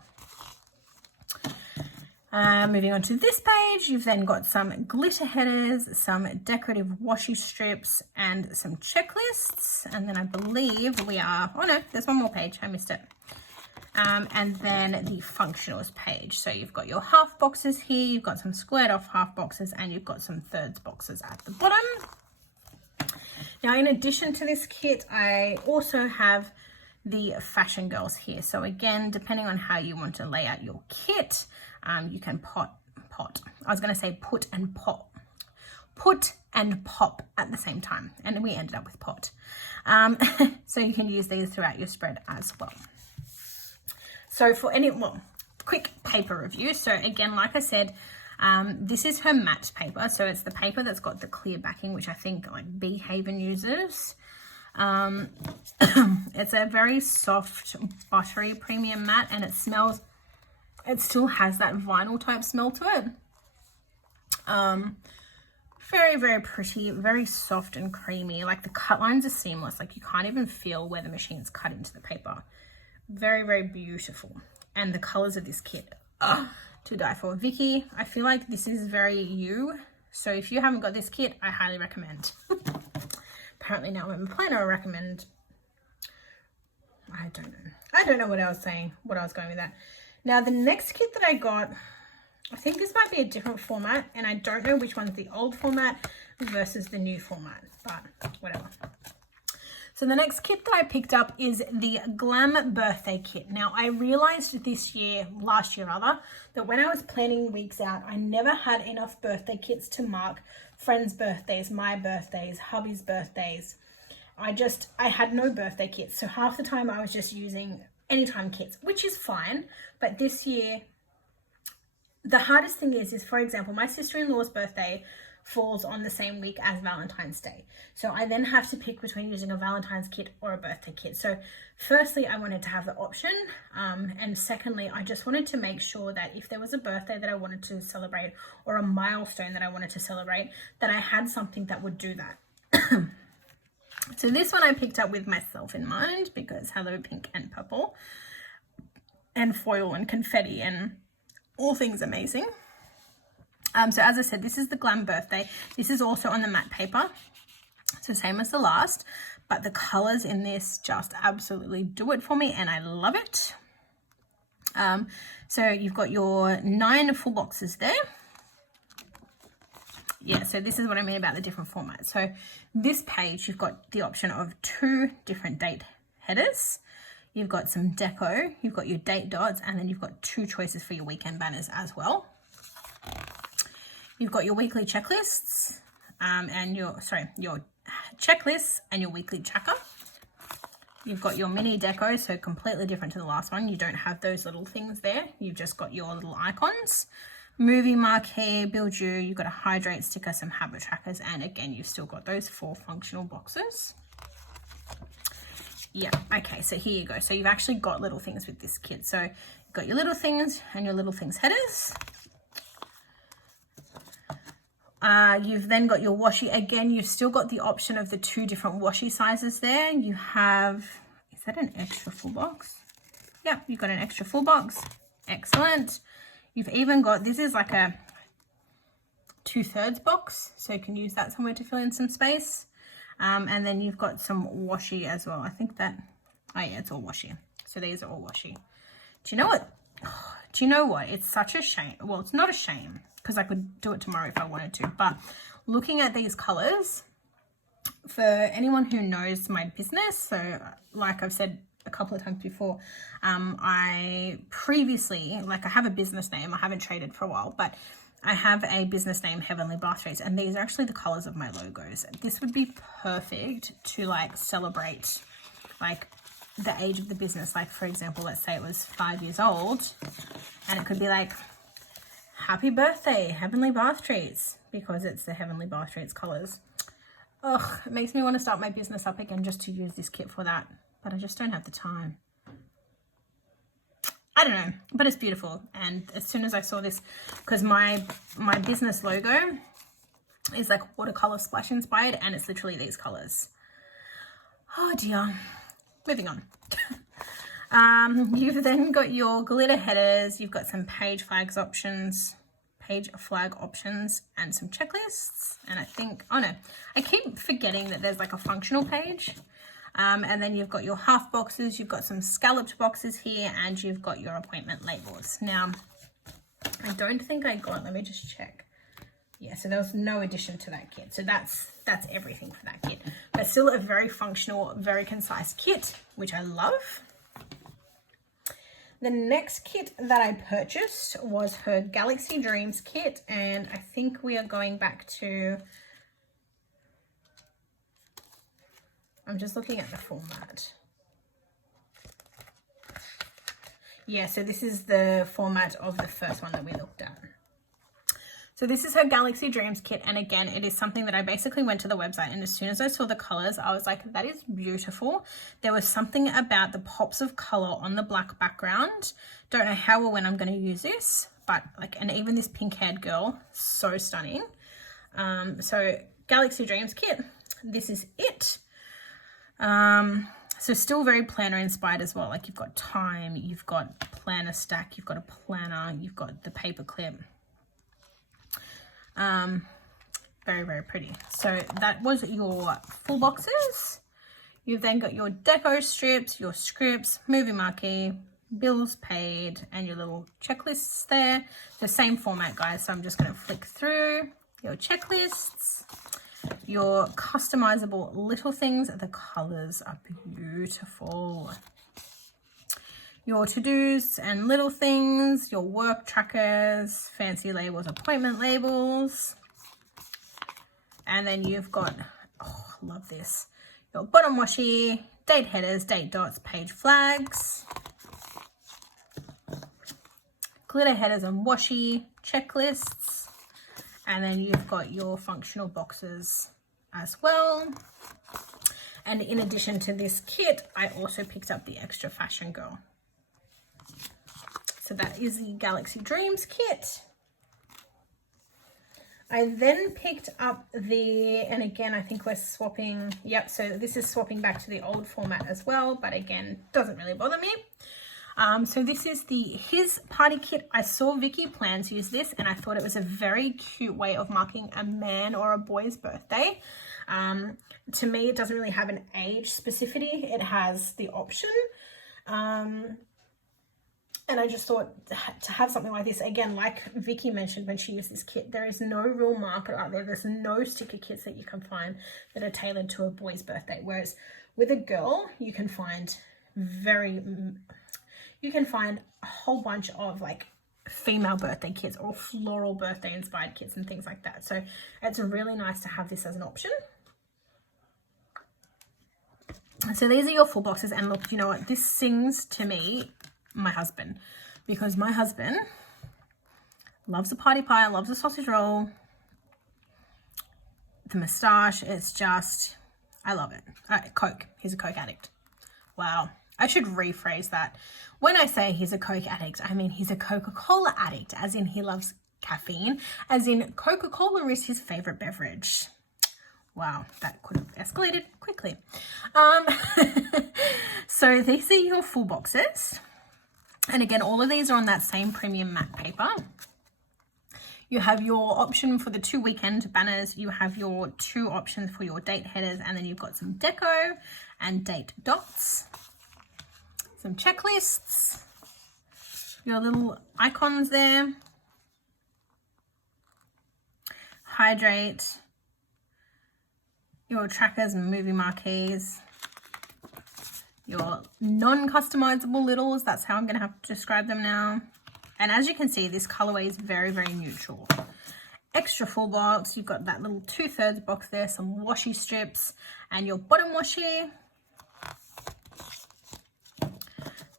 Moving on to this page, you've then got some glitter headers, some decorative washi strips, and some checklists. And then I believe we are, oh no, there's one more page, I missed it. And then the functionals page. So you've got your half boxes here, you've got some squared off half boxes, and you've got some thirds boxes at the bottom. Now, in addition to this kit, I also have the fashion girls here. So again, depending on how you want to lay out your kit, you can put and pop at the same time. And we ended up with pot. So you can use these throughout your spread as well. So for quick paper review. So again, like I said, this is her matte paper, so it's the paper that's got the clear backing, which I think like Bee Haven uses. It's a very soft, buttery premium matte, and it still has that vinyl type smell to it. Very, very pretty, very soft and creamy. Like the cut lines are seamless, like you can't even feel where the machine's cut into the paper. Very, very beautiful. And the colors of this kit, to die for. Vicky, I feel like this is very you. So if you haven't got this kit, I highly recommend. Apparently now I'm a planner, I recommend. I don't know what I was saying, what I was going with that. Now the next kit that I got, I think this might be a different format, and I don't know which one's the old format versus the new format, but whatever. So the next kit that I picked up is the Glam Birthday Kit. Now, I realized last year, that when I was planning weeks out, I never had enough birthday kits to mark friends' birthdays, my birthdays, hubby's birthdays. I had no birthday kits. So half the time I was just using anytime kits, which is fine. But this year, the hardest thing is for example, my sister-in-law's birthday falls on the same week as Valentine's Day. So I then have to pick between using a Valentine's kit or a birthday kit. So firstly, I wanted to have the option. And secondly, I just wanted to make sure that if there was a birthday that I wanted to celebrate or a milestone that I wanted to celebrate, that I had something that would do that. So this one I picked up with myself in mind, because hello, pink and purple and foil and confetti and all things amazing. So as I said, this is the Glam Birthday. This is also on the matte paper. So same as the last, but the colors in this just absolutely do it for me, and I love it. So you've got your 9 full boxes there. Yeah, so this is what I mean about the different formats. So this page, you've got the option of 2 different date headers. You've got some deco, you've got your date dots, and then you've got 2 choices for your weekend banners as well. You've got your weekly checklists and your checklists and your weekly tracker. You've got your mini deco, so completely different to the last one. You don't have those little things there. You've just got your little icons. Movie marquee, build you. You've got a hydrate sticker, some habit trackers, and again, you've still got those 4 functional boxes. Yeah, okay, so here you go. So you've actually got little things with this kit. So you've got your little things and your little things headers. You've then got your washi. Again, you've still got the option of the 2 different washi sizes there. You have, is that an extra full box? yeah, you've got an extra full box. Excellent. You've even got, this is like a 2/3 box, so you can use that somewhere to fill in some space. And then you've got some washi as well. I think that, oh yeah, it's all washi. So these are all washi. Do you know what? Do you know what? It's such a shame. Well, it's not a shame because I could do it tomorrow if I wanted to. But looking at these colors, for anyone who knows my business, so like I've said a couple of times before, I previously, like I have a business name. I haven't traded for a while, but I have a business name, Heavenly Bath Trades, and these are actually the colors of my logos. This would be perfect to like celebrate like the age of the business. Like for example, let's say it was 5 years old and it could be like, happy birthday, Heavenly Bath Treats, because it's the Heavenly Bath Treats colors. Ugh, it makes me want to start my business up again just to use this kit for that, but I just don't have the time. I don't know, but it's beautiful. And as soon as I saw this, because my business logo is like watercolor splash inspired, and it's literally these colors. Oh dear. Moving on. You've then got your glitter headers. You've got some page flag options, and some checklists. And I think, oh no, I keep forgetting that there's like a functional page. And then you've got your half boxes, you've got some scalloped boxes here, and you've got your appointment labels. Now, I don't think I got, let me just check. Yeah, so there was no addition to that kit. So that's everything for that kit. But still a very functional, very concise kit, which I love. The next kit that I purchased was her Galaxy Dreams kit, and I think we are going back to, I'm just looking at the format. Yeah, so this is the format of the first one that we looked at. So this is her Galaxy Dreams kit, and again, it is something that I basically went to the website, and as soon as I saw the colors, I was like, that is beautiful. There was something about the pops of color on the black background. Don't know how or when I'm going to use this, but like, and even this pink-haired girl, so stunning. So Galaxy Dreams kit, this is it. So still very planner inspired as well. Like you've got time, you've got planner stack, you've got a planner, you've got the paper clip. Very, very pretty. So that was your full boxes. You've then got your deco strips, your scripts, movie marquee, bills paid, and your little checklists there. The same format, guys. So I'm just going to flick through your checklists, your customizable little things. The colors are beautiful. Your to-dos and little things, your work trackers, fancy labels, appointment labels. And then you've got, oh, I love this, your bottom washi, date headers, date dots, page flags, glitter headers and washi, checklists. And then you've got your functional boxes as well. And in addition to this kit, I also picked up the Extra Fashion Girl. So that is the Galaxy Dreams kit. I then picked up the, and again, I think we're swapping, yep, so this is swapping back to the old format as well, but again, doesn't really bother me. So this is the His Party Kit. I saw Vicky Plans use this, and I thought it was a very cute way of marking a man or a boy's birthday. To me, it doesn't really have an age specificity. It has the option. And I just thought to have something like this, again, like Vicky mentioned when she used this kit, there is no real market out there. There's no sticker kits that you can find that are tailored to a boy's birthday. Whereas with a girl, you can find a whole bunch of like female birthday kits or floral birthday inspired kits and things like that. So it's really nice to have this as an option. So these are your full boxes, and look, you know what? This sings to me my husband, because my husband loves a party pie, loves a sausage roll, the moustache. It's just, I love it. Coke. He's a Coke addict. Wow. I should rephrase that. When I say he's a Coke addict, I mean he's a Coca-Cola addict, as in he loves caffeine, as in Coca-Cola is his favorite beverage. Wow, that could have escalated quickly. So these are your full boxes. And again, all of these are on that same premium matte paper. You have your option for the 2 weekend banners. You have your 2 options for your date headers, and then you've got some deco and date dots, some checklists, your little icons there, hydrate, your trackers and movie marquees, your non-customizable littles. That's how I'm going to have to describe them now. And as you can see, this colorway is very, very neutral. Extra full box, you've got that little 2/3 box there, some washi strips, and your bottom washi,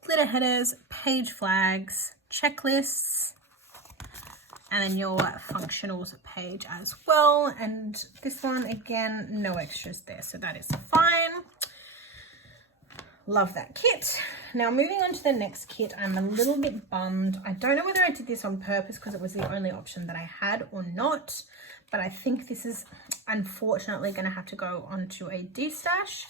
glitter headers, page flags, checklists, and then your functionals page as well. And this one, again, no extras there, so that is fine. Love that kit. Now moving on to the next kit, I'm a little bit bummed. I don't know whether I did this on purpose because it was the only option that I had or not, but I think this is unfortunately going to have to go onto a destash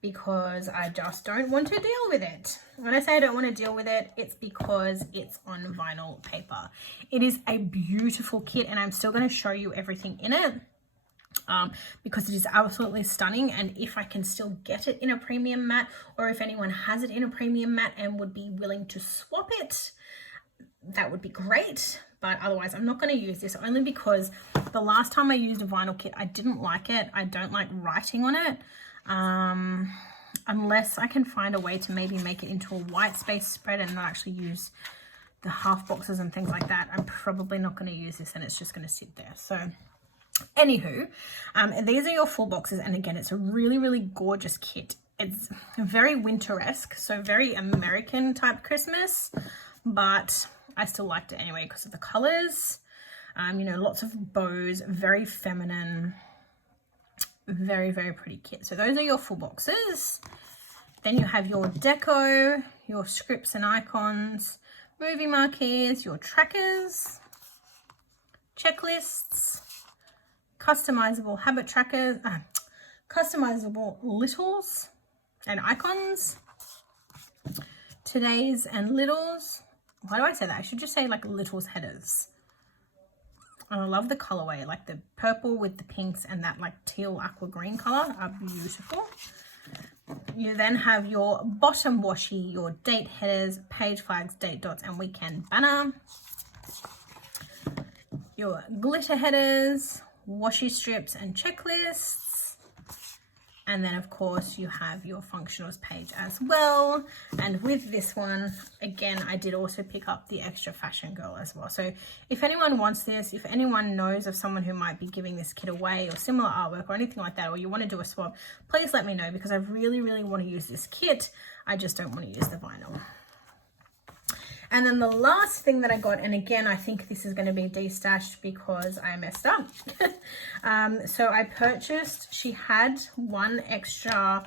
because I just don't want to deal with it. When I say I don't want to deal with it, it's because it's on vinyl paper. It is a beautiful kit, and I'm still going to show you everything in it. Because it is absolutely stunning, and if I can still get it in a premium matte, or if anyone has it in a premium matte and would be willing to swap it, that would be great. But otherwise I'm not going to use this, only because the last time I used a vinyl kit I didn't like it. I don't like writing on it, unless I can find a way to maybe make it into a white space spread and not actually use the half boxes and things like that. I'm probably not going to use this, and it's just going to sit there. So anywho, these are your full boxes, and again, it's a really, really gorgeous kit. It's very winter-esque, so very American type Christmas, but I still liked it anyway because of the colors. You know, lots of bows, very feminine, very, very pretty kit. So those are your full boxes. Then you have your deco, your scripts and icons, movie marquees, your trackers, checklists, customizable habit trackers, customizable littles and icons, today's and littles. Why do I say that? I should just say like littles headers. And I love the colorway, like the purple with the pinks and that like teal aqua green color are beautiful. You then have your bottom washi, your date headers, page flags, date dots, and weekend banner, your glitter headers, washi strips and checklists, and then of course you have your functionals page as well. And with this one, again, I did also pick up the extra fashion girl as well. So if anyone wants this, if anyone knows of someone who might be giving this kit away or similar artwork or anything like that, or you want to do a swap, please let me know, because I really, really want to use this kit. I just don't want to use the vinyl. And then the last thing that I got, and again, I think this is going to be destashed because I messed up. So I purchased, she had one extra.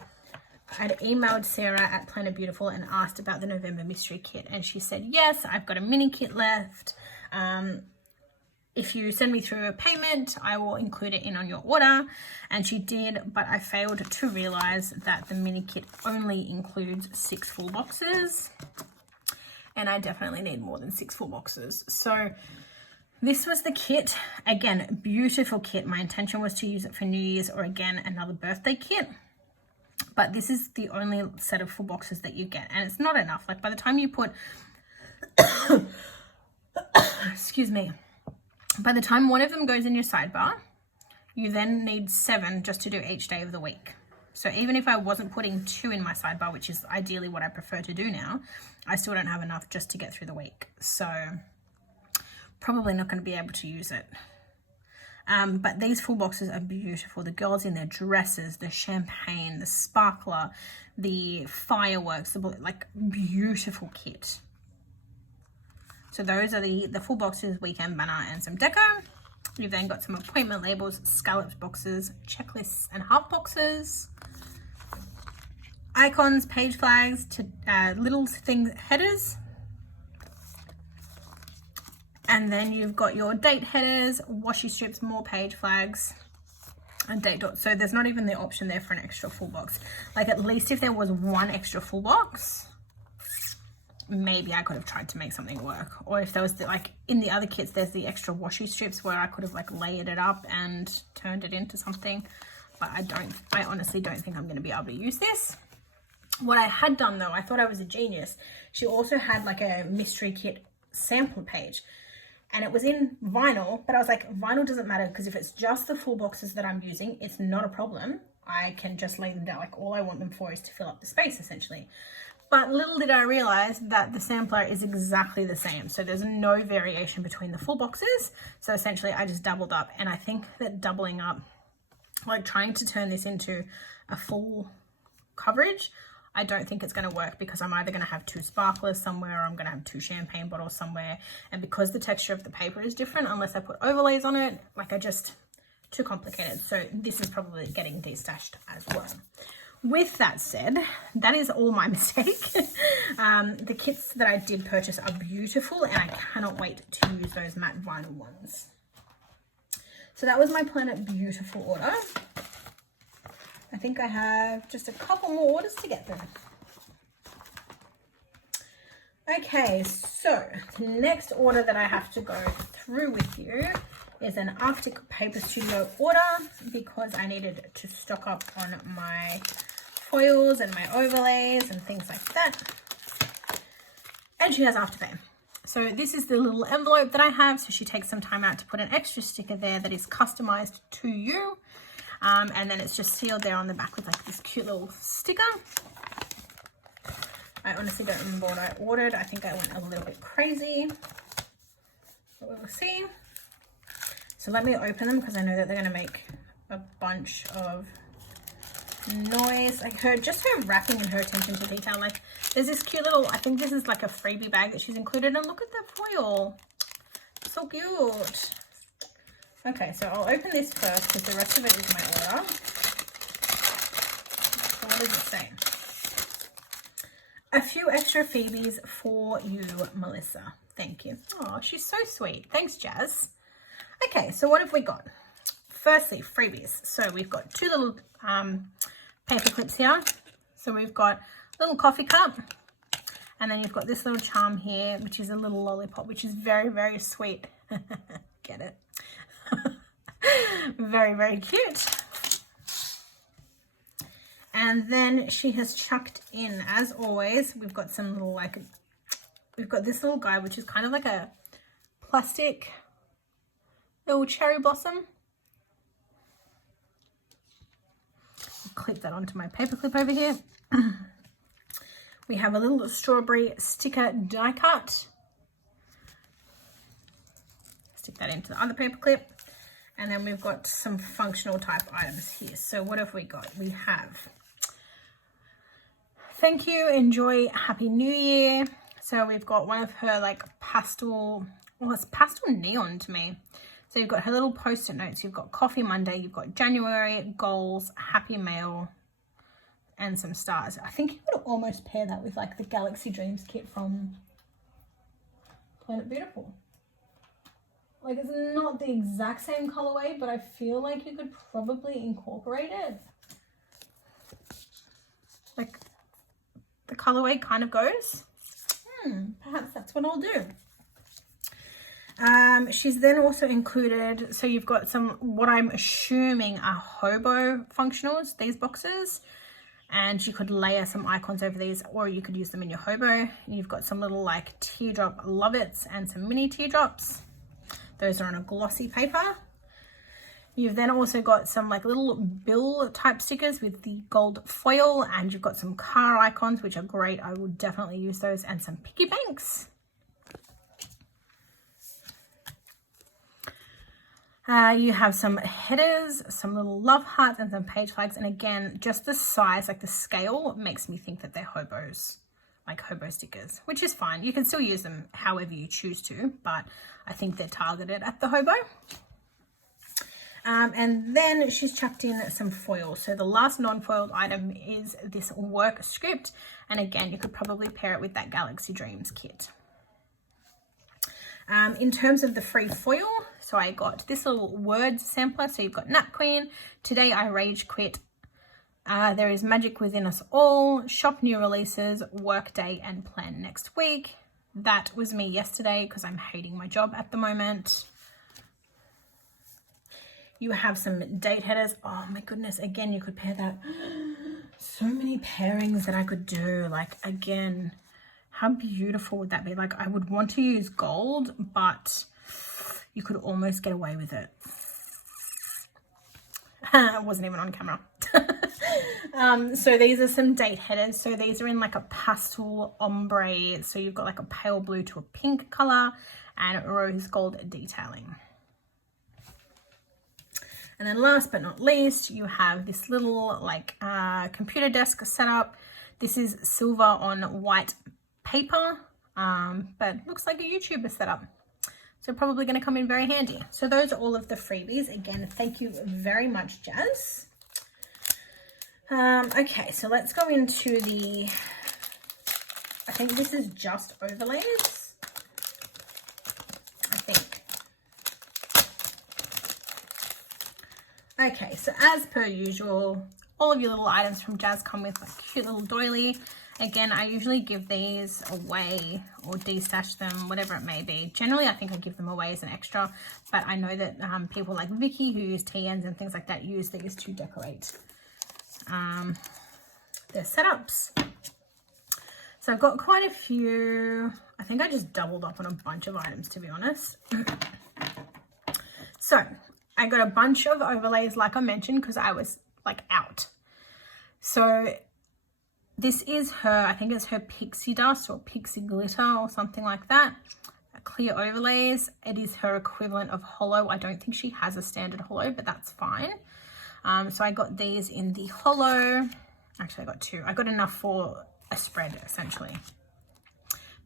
I'd emailed Sarah at Planet Beautiful and asked about the November mystery kit, and she said, yes, I've got a mini kit left. If you send me through a payment, I will include it in on your order. And she did, but I failed to realize that the mini kit only includes 6 full boxes. And I definitely need more than 6 full boxes. So this was the kit. Again, beautiful kit. My intention was to use it for New Year's or again, another birthday kit. But this is the only set of full boxes that you get. And it's not enough. Like by the time you put, excuse me, by the time one of them goes in your sidebar, you then need 7 just to do each day of the week. So even if I wasn't putting 2 in my sidebar, which is ideally what I prefer to do now, I still don't have enough just to get through the week. So probably not going to be able to use it. But these full boxes are beautiful. The girls in their dresses, the champagne, the sparkler, the fireworks, like beautiful kit. So those are the full boxes, weekend banner, and some deco. You've then got some appointment labels, scalloped boxes, checklists, and half boxes, icons, page flags, to little things, headers. And then you've got your date headers, washi strips, more page flags, and date dots. So there's not even the option there for an extra full box. Like at least if there was one extra full box, maybe I could have tried to make something work. Or if there was like in the other kits, there's the extra washi strips where I could have like layered it up and turned it into something. But I honestly don't think I'm going to be able to use this. What I had done though, I thought I was a genius. She also had like a mystery kit sampler page, and it was in vinyl, but I was like, vinyl doesn't matter, because if it's just the full boxes that I'm using, it's not a problem. I can just lay them down. Like, all I want them for is to fill up the space essentially. But little did I realize that the sampler is exactly the same. So there's no variation between the full boxes. So essentially I just doubled up, and I think that doubling up, like trying to turn this into a full coverage, I don't think it's going to work, because I'm either going to have 2 sparklers somewhere, or I'm going to have 2 champagne bottles somewhere. And because the texture of the paper is different, unless I put overlays on it, like too complicated. So this is probably getting destashed as well. With that said, that is all my mistake. The kits that I did purchase are beautiful, and I cannot wait to use those matte vinyl ones. So that was my Planet Beautiful order. I think I have just a couple more orders to get through. Okay, so the next order that I have to go through with you is an Arctic Paper Studio order, because I needed to stock up on my foils and my overlays and things like that. And she has Afterpay. So this is the little envelope that I have. So she takes some time out to put an extra sticker there that is customized to you. And then it's just sealed there on the back with like this cute little sticker. I honestly don't remember what I ordered. I think I went a little bit crazy, but we will see. So let me open them, because I know that they're going to make a bunch of noise. Like just her wrapping and her attention to detail. Like there's this cute little, I think this is like a freebie bag that she's included, and look at the foil. So cute. Okay, so I'll open this first, because the rest of it is my order. So what does it say? A few extra Phoebes for you, Melissa. Thank you. Oh, she's so sweet. Thanks, Jazz. Okay, so what have we got? Firstly, freebies. So we've got 2 little paper clips here. So we've got a little coffee cup, and then you've got this little charm here, which is a little lollipop, which is very, very sweet. Get it? Very, very cute. And then she has chucked in, as always, we've got some little we've got this little guy, which is kind of like a plastic little cherry blossom. I'll clip that onto my paper clip over here. We have a little strawberry sticker die cut. Stick that into the other paper clip. And then we've got some functional type items here. So what have we got? We have thank you, enjoy, happy new year. So we've got one of her like pastel, well, it's pastel neon to me. So you've got her little post-it notes. You've got Coffee Monday. You've got January, goals, happy mail, and some stars. I think you could almost pair that with like the Galaxy Dreams kit from Planet Beautiful. Like, it's not the exact same colorway, but I feel like you could probably incorporate it. Like, the colorway kind of goes. Perhaps that's what I'll do. She's then also included, so you've got some, what I'm assuming are hobo functionals, these boxes. And you could layer some icons over these, or you could use them in your hobo. You've got some little like teardrop love-its and some mini teardrops. Those are on a glossy paper. You've then also got some like little bill type stickers with the gold foil, and you've got some car icons, which are great. I will definitely use those, and some piggy banks. You have some headers, some little love hearts, and some page flags. And again, just the size, like the scale, makes me think that they're hobos, like hobo stickers, which is fine. You can still use them however you choose to, but I think they're targeted at the hobo. And then she's chucked in some foil. So the last non-foiled item is this work script. And again, you could probably pair it with that Galaxy Dreams kit. In terms of the free foil, so I got this little word sampler. So you've got Nap Queen, Today I Rage Quit, There is magic within us all. Shop new releases, work day, and plan next week. That was me yesterday because I'm hating my job at the moment. You have some date headers. Oh my goodness, again, you could pair that. So many pairings that I could do. Like, again, how beautiful would that be? Like, I would want to use gold, but you could almost get away with it. It wasn't even on camera. So these are some date headers. So these are in like a pastel ombre. So you've got like a pale blue to a pink color and rose gold detailing. And then last but not least, you have this little like computer desk setup. This is silver on white paper, but looks like a YouTuber setup. So probably going to come in very handy. So those are all of the freebies. Again, thank you very much, Jazz. Okay, so let's go into the, I think this is just overlays. I think. Okay, so as per usual, all of your little items from Jazz come with like cute little doily. Again, I usually give these away or destash them, whatever it may be. Generally, I think I give them away as an extra, but I know that people like Vicky who use TNs and things like that use these to decorate their setups. So I've got quite a few. I think I just doubled up on a bunch of items, to be honest. So I got a bunch of overlays, like I mentioned, because I was like out. So this is her, I think it's her pixie dust or pixie glitter or something like that. Clear overlays. It is her equivalent of hollow. I don't think she has a standard hollow, but that's fine. So I got these in the hollow. Actually, I got two. I got enough for a spread, essentially.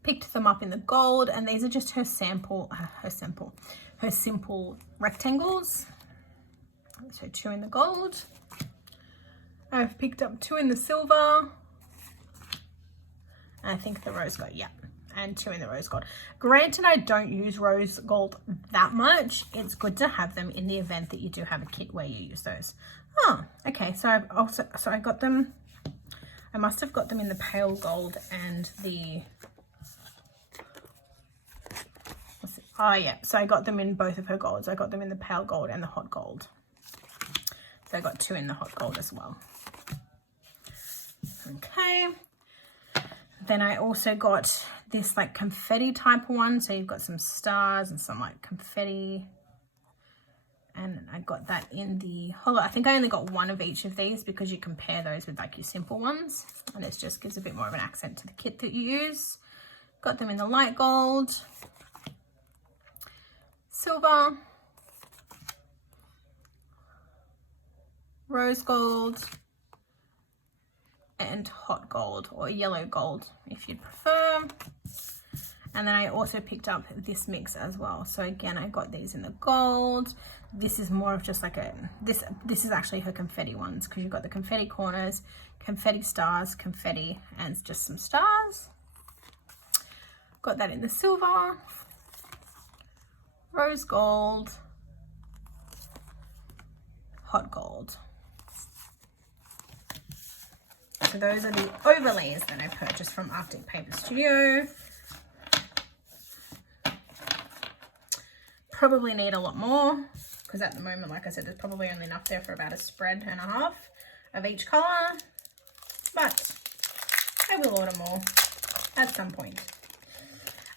Picked them up in the gold, and these are just her simple rectangles. So 2 in the gold. I've picked up 2 in the silver. I think the rose gold, yeah, and 2 in the rose gold. Granted, I don't use rose gold that much. It's good to have them in the event that you do have a kit where you use those. Oh, okay, so I got them, I must have got them in the pale gold and the, oh yeah, so I got them in both of her golds. I got them in the pale gold and the hot gold. So I got 2 in the hot gold as well. Okay. Then I also got this like confetti type one. So you've got some stars and some like confetti. And I got that in the hollow. I think I only got 1 of each of these because you compare those with like your simple ones. And it just gives a bit more of an accent to the kit that you use. Got them in the light gold, silver, rose gold, and hot gold or yellow gold if you'd prefer. And then I also picked up this mix as well. So again, I got these in the gold. This is more of just like a, this is actually her confetti ones because you've got the confetti corners, confetti stars, confetti, and just some stars. Got that in the silver, rose gold, hot gold. So those are the overlays that I purchased from Arctic Paper Studio. Probably need a lot more because at the moment, like I said, there's probably only enough there for about a spread and a half of each color, but I will order more at some point.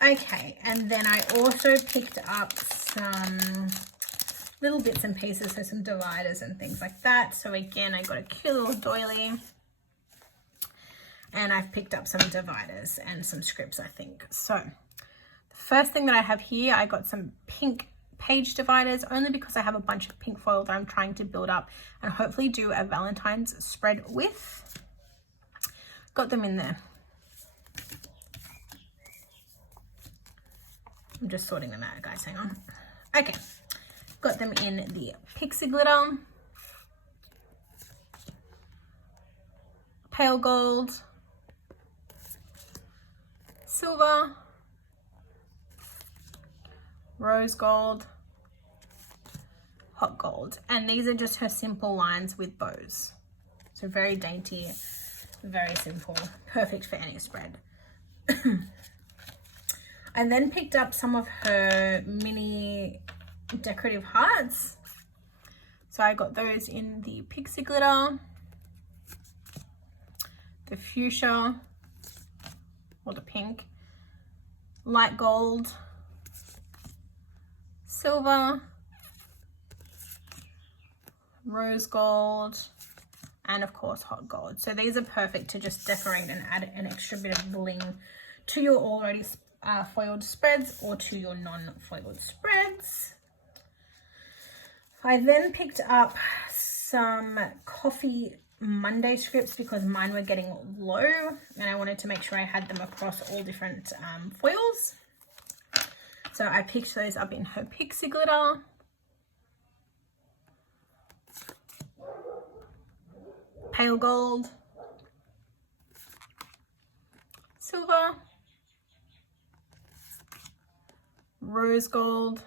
Okay, and then I also picked up some little bits and pieces, so some dividers and things like that. So again, I got a cute little doily. And I've picked up some dividers and some scripts, I think. So the first thing that I have here, I got some pink page dividers only because I have a bunch of pink foil that I'm trying to build up and hopefully do a Valentine's spread with. Got them in there. I'm just sorting them out, guys, hang on. Okay, got them in the pixie glitter, pale gold, silver, rose gold, hot gold, and these are just her simple lines with bows. So very dainty, very simple, perfect for any spread. I then picked up some of her mini decorative hearts. So I got those in the pixie glitter, the fuchsia, or the pink, light gold, silver, rose gold, and of course hot gold. So these are perfect to just decorate and add an extra bit of bling to your already foiled spreads or to your non-foiled spreads. I then picked up some coffee Monday scripts because mine were getting low and I wanted to make sure I had them across all different foils. So I picked those up in her pixie glitter, pale gold, silver, rose gold,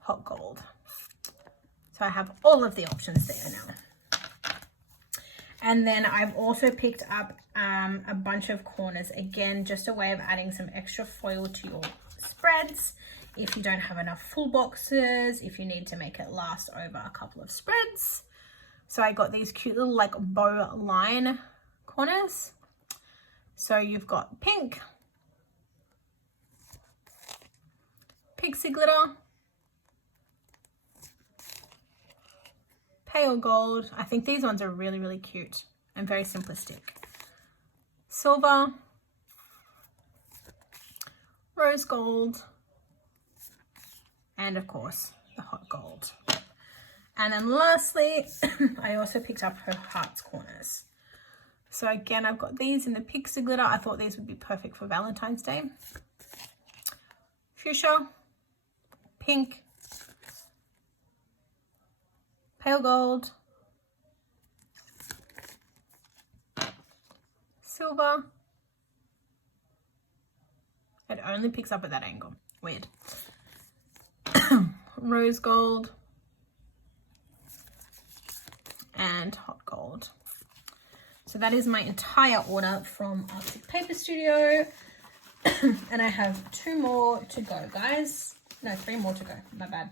hot gold. So I have all of the options there now. And then I've also picked up a bunch of corners. Again, just a way of adding some extra foil to your spreads. If you don't have enough full boxes, if you need to make it last over a couple of spreads. So I got these cute little like bow line corners. So you've got pink, pixie glitter, pale gold. I think these ones are really, really cute and very simplistic. Silver, rose gold, and of course the hot gold. And then lastly, I also picked up her hearts corners. So again, I've got these in the pixie glitter. I thought these would be perfect for Valentine's Day. Fuchsia, pink, pale gold, silver. It only picks up at that angle. Weird. Rose gold and hot gold. So that is my entire order from Arctic Paper Studio. And I have 2 more to go, guys. No, 3 more to go. My bad.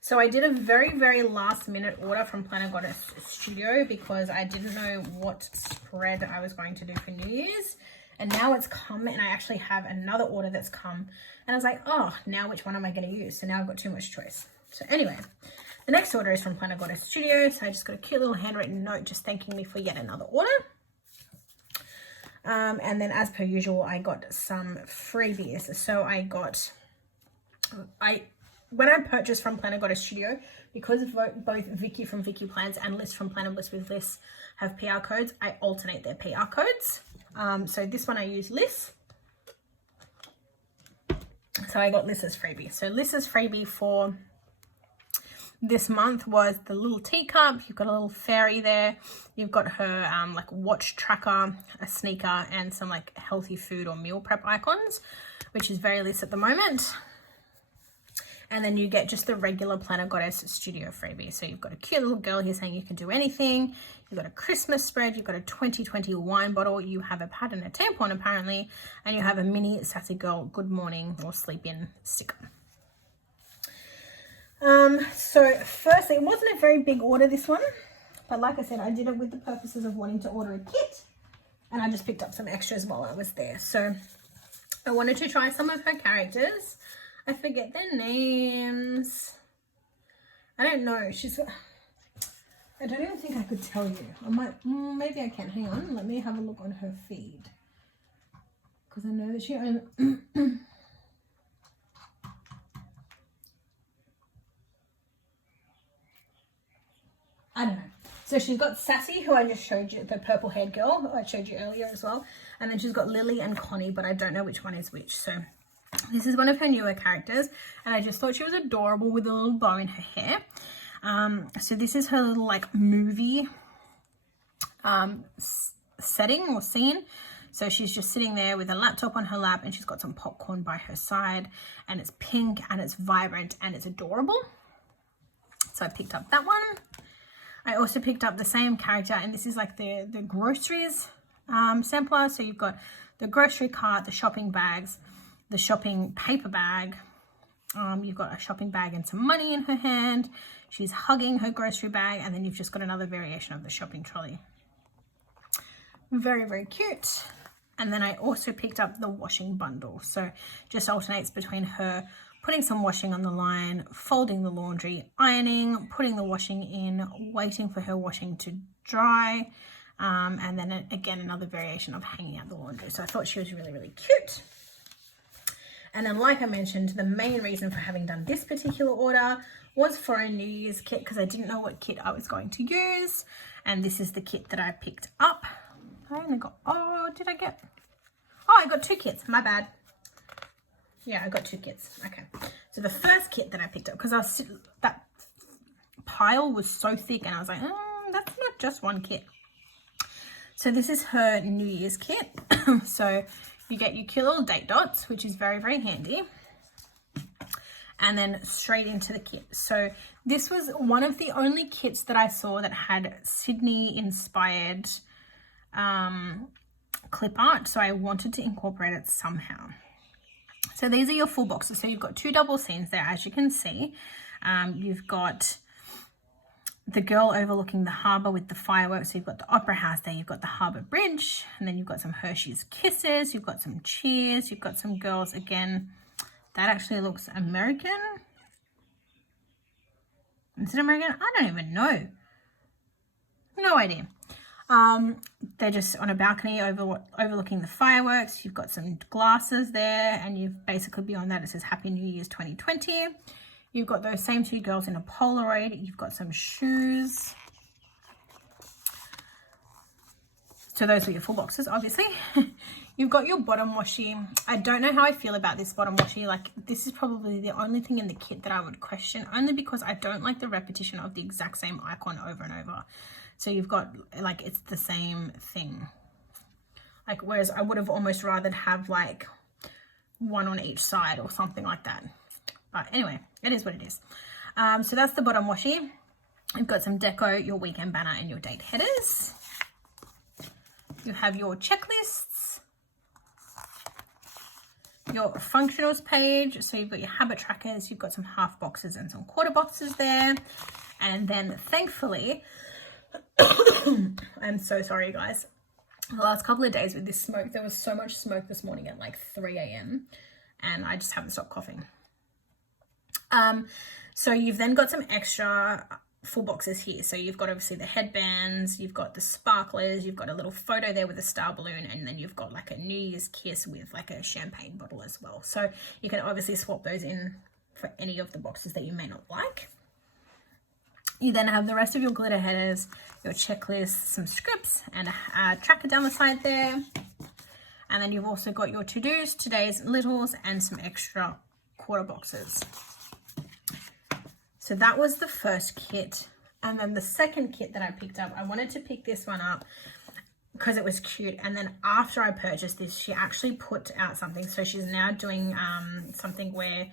So I did a very, very last minute order from Planner Goddess Studio because I didn't know what spread I was going to do for New Year's. And now it's come and I actually have another order that's come. And I was like, oh, now which one am I going to use? So now I've got too much choice. So anyway, the next order is from Planner Goddess Studio. So I just got a cute little handwritten note just thanking me for yet another order. And then as per usual, I got some freebies. So when I purchased from Planner Goddess Studio, because both Vicky from Vicky Plans and Liz from Planner Bliss with Liz have PR codes, I alternate their PR codes. So this one I use Liz. So I got Liz's freebie. So Liz's freebie for this month was the little teacup. You've got a little fairy there. You've got her like watch tracker, a sneaker, and some like healthy food or meal prep icons, which is very Liz at the moment. And then you get just the regular Planner Goddess Studio freebie. So you've got a cute little girl here saying you can do anything. You've got a Christmas spread. You've got a 2020 wine bottle. You have a pad and a tampon apparently. And you have a mini Sassy Girl Good Morning or Sleep In sticker. So firstly, it wasn't a very big order, this one. But like I said, I did it with the purposes of wanting to order a kit. And I just picked up some extras while I was there. So I wanted to try some of her characters. I forget their names. I don't know. I don't even think I could tell you. I might, maybe I can. Hang on. Let me have a look on her feed. Because I know that she only... I don't know. So she's got Sassy, who I just showed you, the purple haired girl, who I showed you earlier as well. And then she's got Lily and Connie, but I don't know which one is which. So this is one of her newer characters, and I just thought she was adorable with a little bow in her hair. So this is her little like movie setting or scene. So she's just sitting there with a laptop on her lap, and she's got some popcorn by her side, and it's pink and it's vibrant and it's adorable. So I picked up that one. I also picked up the same character, and this is like the groceries sampler. So you've got the grocery cart, the shopping bags, the shopping paper bag. You've got a shopping bag and some money in her hand. She's hugging her grocery bag, and then you've just got another variation of the shopping trolley. Very, very cute. And then I also picked up the washing bundle. So just alternates between her putting some washing on the line, folding the laundry, ironing, putting the washing in, waiting for her washing to dry, and then again another variation of hanging out the laundry. So I thought she was really, really cute. And then, like I mentioned, the main reason for having done this particular order was for a New Year's kit, because I didn't know what kit I was going to use. And this is the kit that I picked up. I only got, I got 2 kits, my bad. Yeah, I got 2 kits. Okay. So the first kit that I picked up, because that pile was so thick, and I was like, that's not just one kit. So this is her New Year's kit. So you get your cute little date dots, which is very, very handy. And then straight into the kit. So this was one of the only kits that I saw that had Sydney-inspired clip art. So I wanted to incorporate it somehow. So these are your full boxes. So you've got 2 double scenes there, as you can see. You've got the girl overlooking the harbour with the fireworks. So you've got the Opera House there, you've got the Harbour Bridge, and then you've got some Hershey's Kisses, you've got some cheers, you've got some girls again. That actually looks American. Is it American? I don't even know. No idea. They're just on a balcony overlooking the fireworks. You've got some glasses there, and you've basically beyond that it says Happy New Year's 2020. You've got those same 2 girls in a Polaroid. You've got some shoes. So those are your full boxes, obviously. You've got your bottom washi. I don't know how I feel about this bottom washi. Like, this is probably the only thing in the kit that I would question, only because I don't like the repetition of the exact same icon over and over. So you've got, like, it's the same thing. Like, whereas I would have almost rather have, like, one on each side or something like that. But anyway, it is what it is. So that's the bottom washi. You've got some deco, your weekend banner, and your date headers. You have your checklists, your functionals page. So you've got your habit trackers, you've got some half boxes and some quarter boxes there. And then thankfully, I'm so sorry guys, the last couple of days with this smoke, there was so much smoke this morning at like 3 a.m. and I just haven't stopped coughing. So you've then got some extra full boxes here. So you've got obviously the headbands, you've got the sparklers, you've got a little photo there with a star balloon, and then you've got like a New Year's kiss with like a champagne bottle as well. So you can obviously swap those in for any of the boxes that you may not like. You then have the rest of your glitter headers, your checklist, some scripts, and a tracker down the side there. And then you've also got your to-dos, today's littles, and some extra quarter boxes. So that was the first kit. And then the second kit that I picked up, I wanted to pick this one up because it was cute. And then after I purchased this, she actually put out something. So she's now doing something where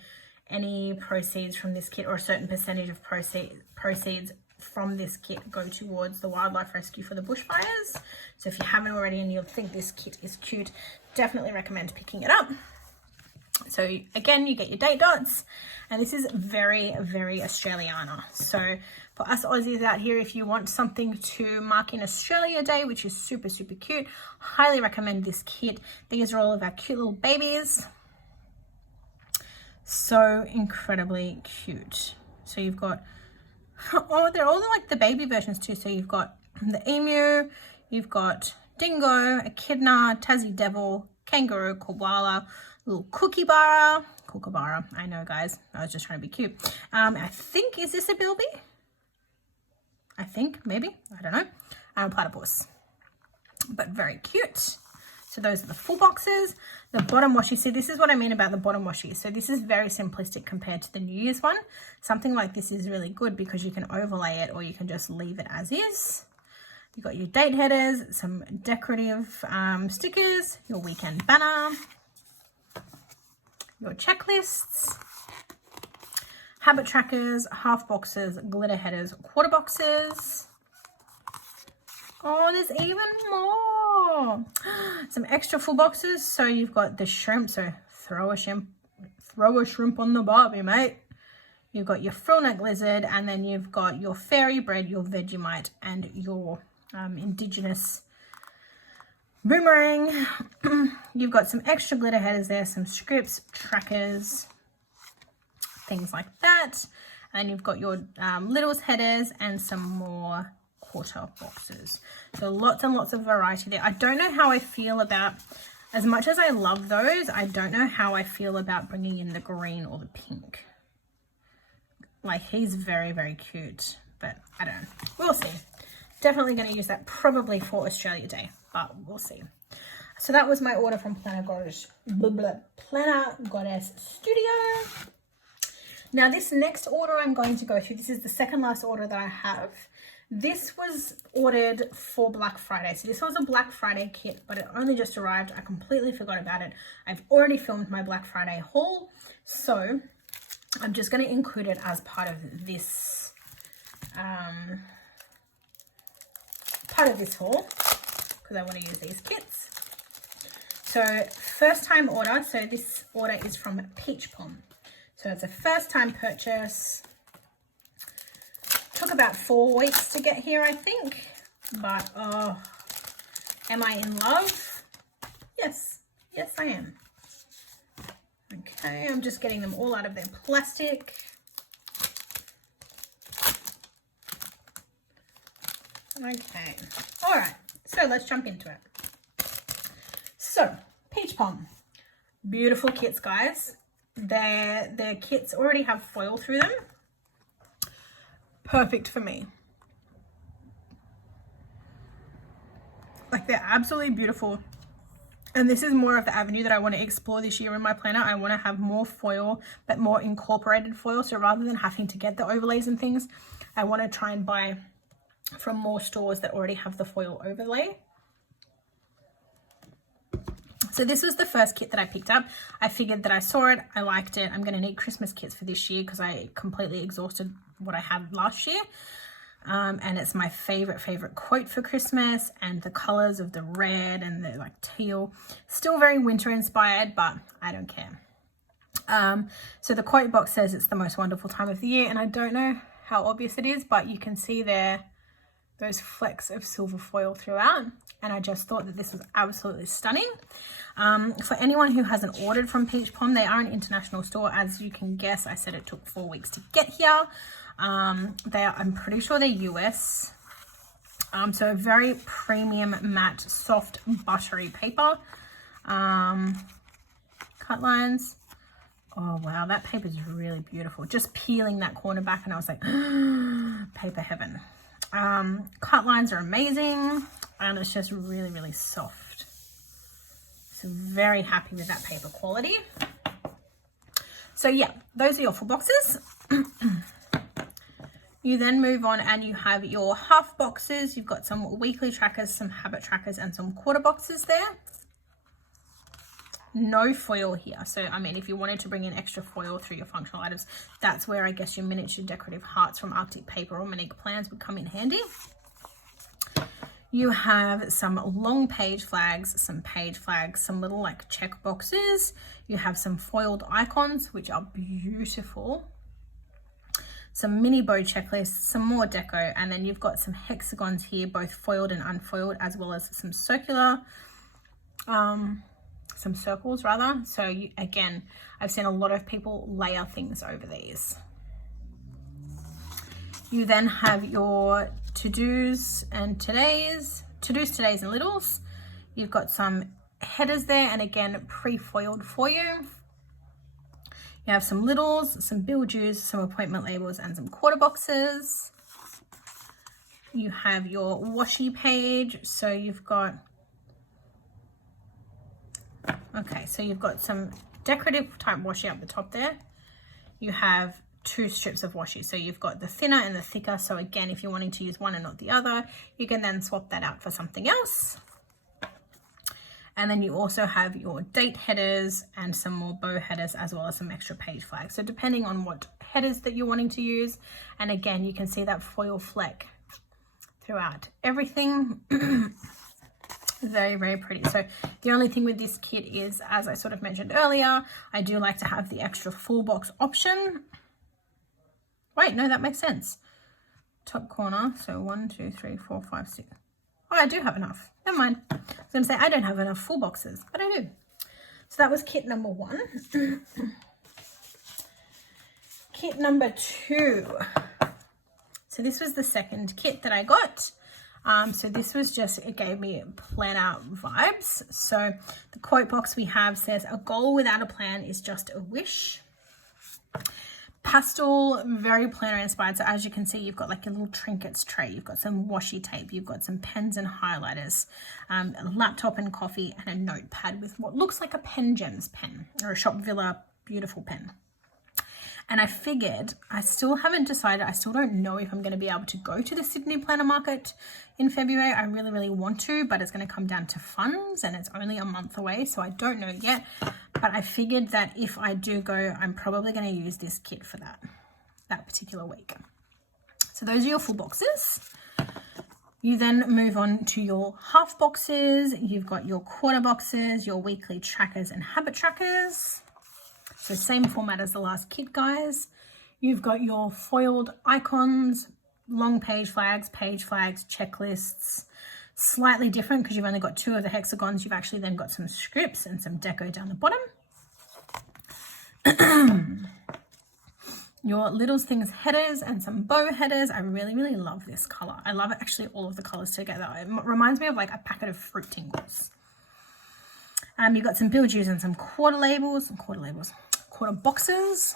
any proceeds from this kit, or a certain percentage of proceeds from this kit, go towards the wildlife rescue for the bushfires. So if you haven't already and you think this kit is cute, definitely recommend picking it up. So again, you get your date dots, and this is very, very Australiana. So for us Aussies out here, if you want something to mark in Australia Day, which is super, super cute, highly recommend this kit. These are all of our cute little babies. So incredibly cute. So you've got, oh, they're all like the baby versions too. So you've got the emu, you've got dingo, echidna, Tassie devil, kangaroo, koala, little kookaburra. I know guys, I was just trying to be cute. I think, is this a bilby? I think, maybe, I don't know. And a platypus, but very cute. So those are the full boxes. The bottom washi, see, this is what I mean about the bottom washi. So this is very simplistic compared to the New Year's one. Something like this is really good because you can overlay it, or you can just leave it as is. You've got your date headers, some decorative stickers, your weekend banner, your checklists, habit trackers, half boxes, glitter headers, quarter boxes. Oh, there's even more. Some extra full boxes. So you've got the shrimp. So throw a shrimp on the barbie, mate. You've got your frill neck lizard, and then you've got your fairy bread, your Vegemite, and your indigenous boomerang. You've got some extra glitter headers there, some scripts, trackers, things like that. And you've got your littles headers and some more quarter boxes. So lots and lots of variety there. I don't know how I feel about, as much as I love those, I don't know how I feel about bringing in the green or the pink. Like, he's very, very cute, but I don't know. We'll see. Definitely going to use that probably for Australia Day, but we'll see. So that was my order from Planner Goddess Studio. Now this next order I'm going to go through, this is the second last order that I have. This was ordered for Black Friday. So this was a Black Friday kit, but it only just arrived. I completely forgot about it. I've already filmed my Black Friday haul, so I'm just going to include it as part of this haul, because I want to use these kits. So first time order. So this order is from Peach Pom. So it's a first time purchase. Took about 4 weeks to get here, I think. But oh, am I in love? Yes. Yes, I am. Okay, I'm just getting them all out of their plastic. Okay, all right, so let's jump into it. So, Peach Pom, beautiful kits, guys. Their kits already have foil through them. Perfect for me. Like, they're absolutely beautiful. And this is more of the avenue that I want to explore this year in my planner. I want to have more foil, but more incorporated foil. So rather than having to get the overlays and things, I want to try and buy from more stores that already have the foil overlay. So this was the first kit that I picked up. I figured that I saw it, I liked it. I'm going to need Christmas kits for this year because I completely exhausted what I had last year. And it's my favorite quote for Christmas, and the colors of the red and the like teal, still very winter inspired, but I don't care. So the quote box says it's the most wonderful time of the year, and I don't know how obvious it is, but you can see there those flecks of silver foil throughout, and I just thought that this was absolutely stunning. For anyone who hasn't ordered from Peach Pom, they are an international store. As you can guess, I said it took 4 weeks to get here. I'm pretty sure they're US. So a very premium matte soft buttery paper. Cut lines. Oh wow, that paper is really beautiful. Just peeling that corner back and I was like, paper heaven. Cut lines are amazing, and it's just really soft. So very happy with that paper quality. So yeah, those are your full boxes. You then move on and you have your half boxes. You've got some weekly trackers, some habit trackers, and some quarter boxes there. No foil here. So, I mean, if you wanted to bring in extra foil through your functional items, that's where I guess your miniature decorative hearts from Arctic Paper or Monique Plans would come in handy. You have some long page flags, some little like check boxes. You have some foiled icons, which are beautiful. Some mini bow checklists, some more deco, and then you've got some hexagons here, both foiled and unfoiled, as well as some circular, some circles rather. So again, I've seen a lot of people layer things over these. You then have your to-dos and todays, today's and littles. You've got some headers there, and again, pre-foiled for you. You have some littles, some bill dues, some appointment labels, and some quarter boxes. You have your washi page. So you've got, okay, so you've got some decorative type washi up the top there. You have 2 strips of washi. So you've got the thinner and the thicker. So again, if you're wanting to use one and not the other, you can then swap that out for something else. And then you also have your date headers and some more bow headers, as well as some extra page flags. So depending on what headers that you're wanting to use. And again, you can see that foil fleck throughout everything. Very, very pretty. So the only thing with this kit is, as I sort of mentioned earlier, I do like to have the extra full box option. Wait, no, that makes sense. Top corner. So 1, 2, 3, 4, 5, 6. Oh, I do have enough. Never mind. I was going to say I don't have enough full boxes, but I do. So that was kit number 1. Kit number 2. So this was the second kit that I got. So this was just, it gave me planner vibes. So the quote box we have says, "A goal without a plan is just a wish." Pastel, very planner inspired. So as you can see, you've got like a little trinkets tray, you've got some washi tape, you've got some pens and highlighters, a laptop and coffee, and a notepad with what looks like a Pen Gems pen or a Shop Villa beautiful pen. And I figured, I still haven't decided, I still don't know if I'm going to be able to go to the Sydney Planner Market in February. I really, really want to, but it's going to come down to funds and it's only a month away, so I don't know yet. But I figured that if I do go, I'm probably going to use this kit for that particular week. So those are your full boxes. You then move on to your half boxes. You've got your quarter boxes, your weekly trackers and habit trackers. So same format as the last kit, guys. You've got your foiled icons, long page flags, checklists. Slightly different because you've only got 2 of the hexagons. You've actually then got some scripts and some deco down the bottom. Your Little Things headers and some bow headers. I really, really love this color. I love actually all of the colors together. It reminds me of like a packet of Fruit Tingles. You've got some build use and some quarter boxes.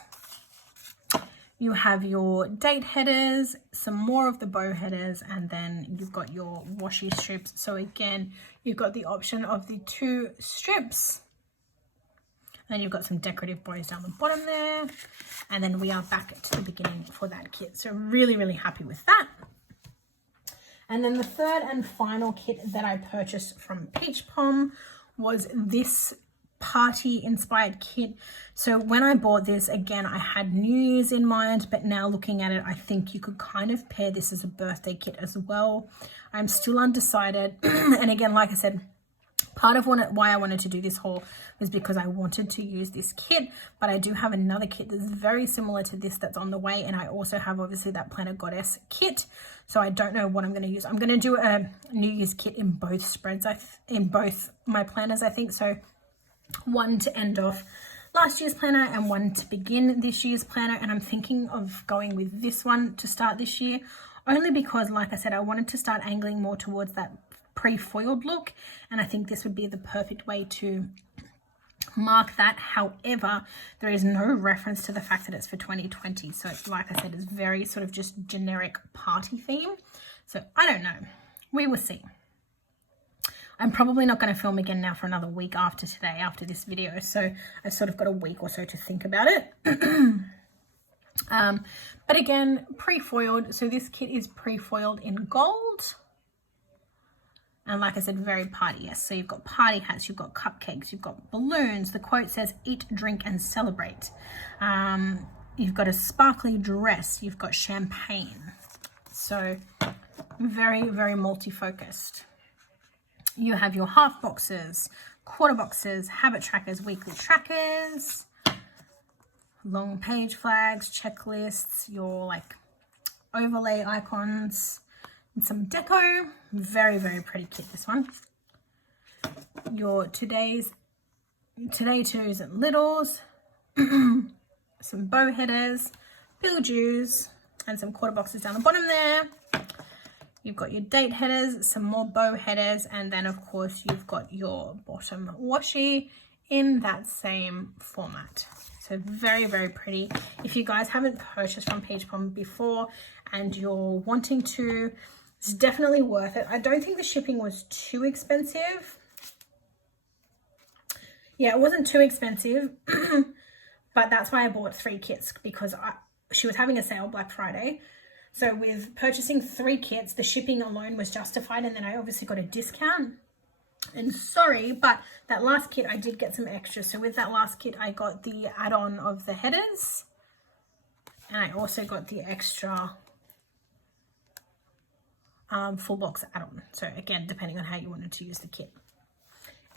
You have your date headers, some more of the bow headers, and then you've got your washi strips. So again, you've got the option of the 2 strips. And then you've got some decorative bows down the bottom there. And then we are back to the beginning for that kit. So really, really happy with that. And then the third and final kit that I purchased from Peach Pom was this party inspired kit. So when I bought this, again, I had New Year's in mind, but now looking at it, I think you could kind of pair this as a birthday kit as well. I'm still undecided. And again, like I said, part of why I wanted to do this haul was because I wanted to use this kit, but I do have another kit that's very similar to this that's on the way, and I also have obviously that Planner Goddess kit. So I don't know what I'm going to use. I'm going to do a New Year's kit in both spreads, in both my planners, I think. So one to end off last year's planner and one to begin this year's planner, and I'm thinking of going with this one to start this year, only because, like I said, I wanted to start angling more towards that pre-foiled look, and I think this would be the perfect way to mark that. However, there is no reference to the fact that it's for 2020, so like I said, it's very sort of just generic party theme. So I don't know, we will see. I'm probably not going to film again now for another week after today, after this video, so I've sort of got a week or so to think about it. But again, pre-foiled, so this kit is pre-foiled in gold. And like I said, very party, yes. So you've got party hats, you've got cupcakes, you've got balloons. The quote says, "Eat, drink, and celebrate." You've got a sparkly dress, you've got champagne. So very, very multi-focused. You have your half boxes, quarter boxes, habit trackers, weekly trackers, long page flags, checklists, your like overlay icons, and some deco. Very, very pretty kit, this one. Your today twos and littles, some bow headers, build yous, and some quarter boxes down the bottom there. You've got your date headers, some more bow headers, and then of course you've got your bottom washi in that same format. So very, very pretty. If you guys haven't purchased from Peach Pom before and you're wanting to, it's definitely worth it. I don't think the shipping was too expensive. Yeah, it wasn't too expensive, but that's why I bought 3 kits, because she was having a sale Black Friday. So with purchasing 3 kits, the shipping alone was justified, and then I obviously got a discount. And sorry, but that last kit I did get some extras. So with that last kit I got the add-on of the headers, and I also got the extra full box add-on. So again, depending on how you wanted to use the kit.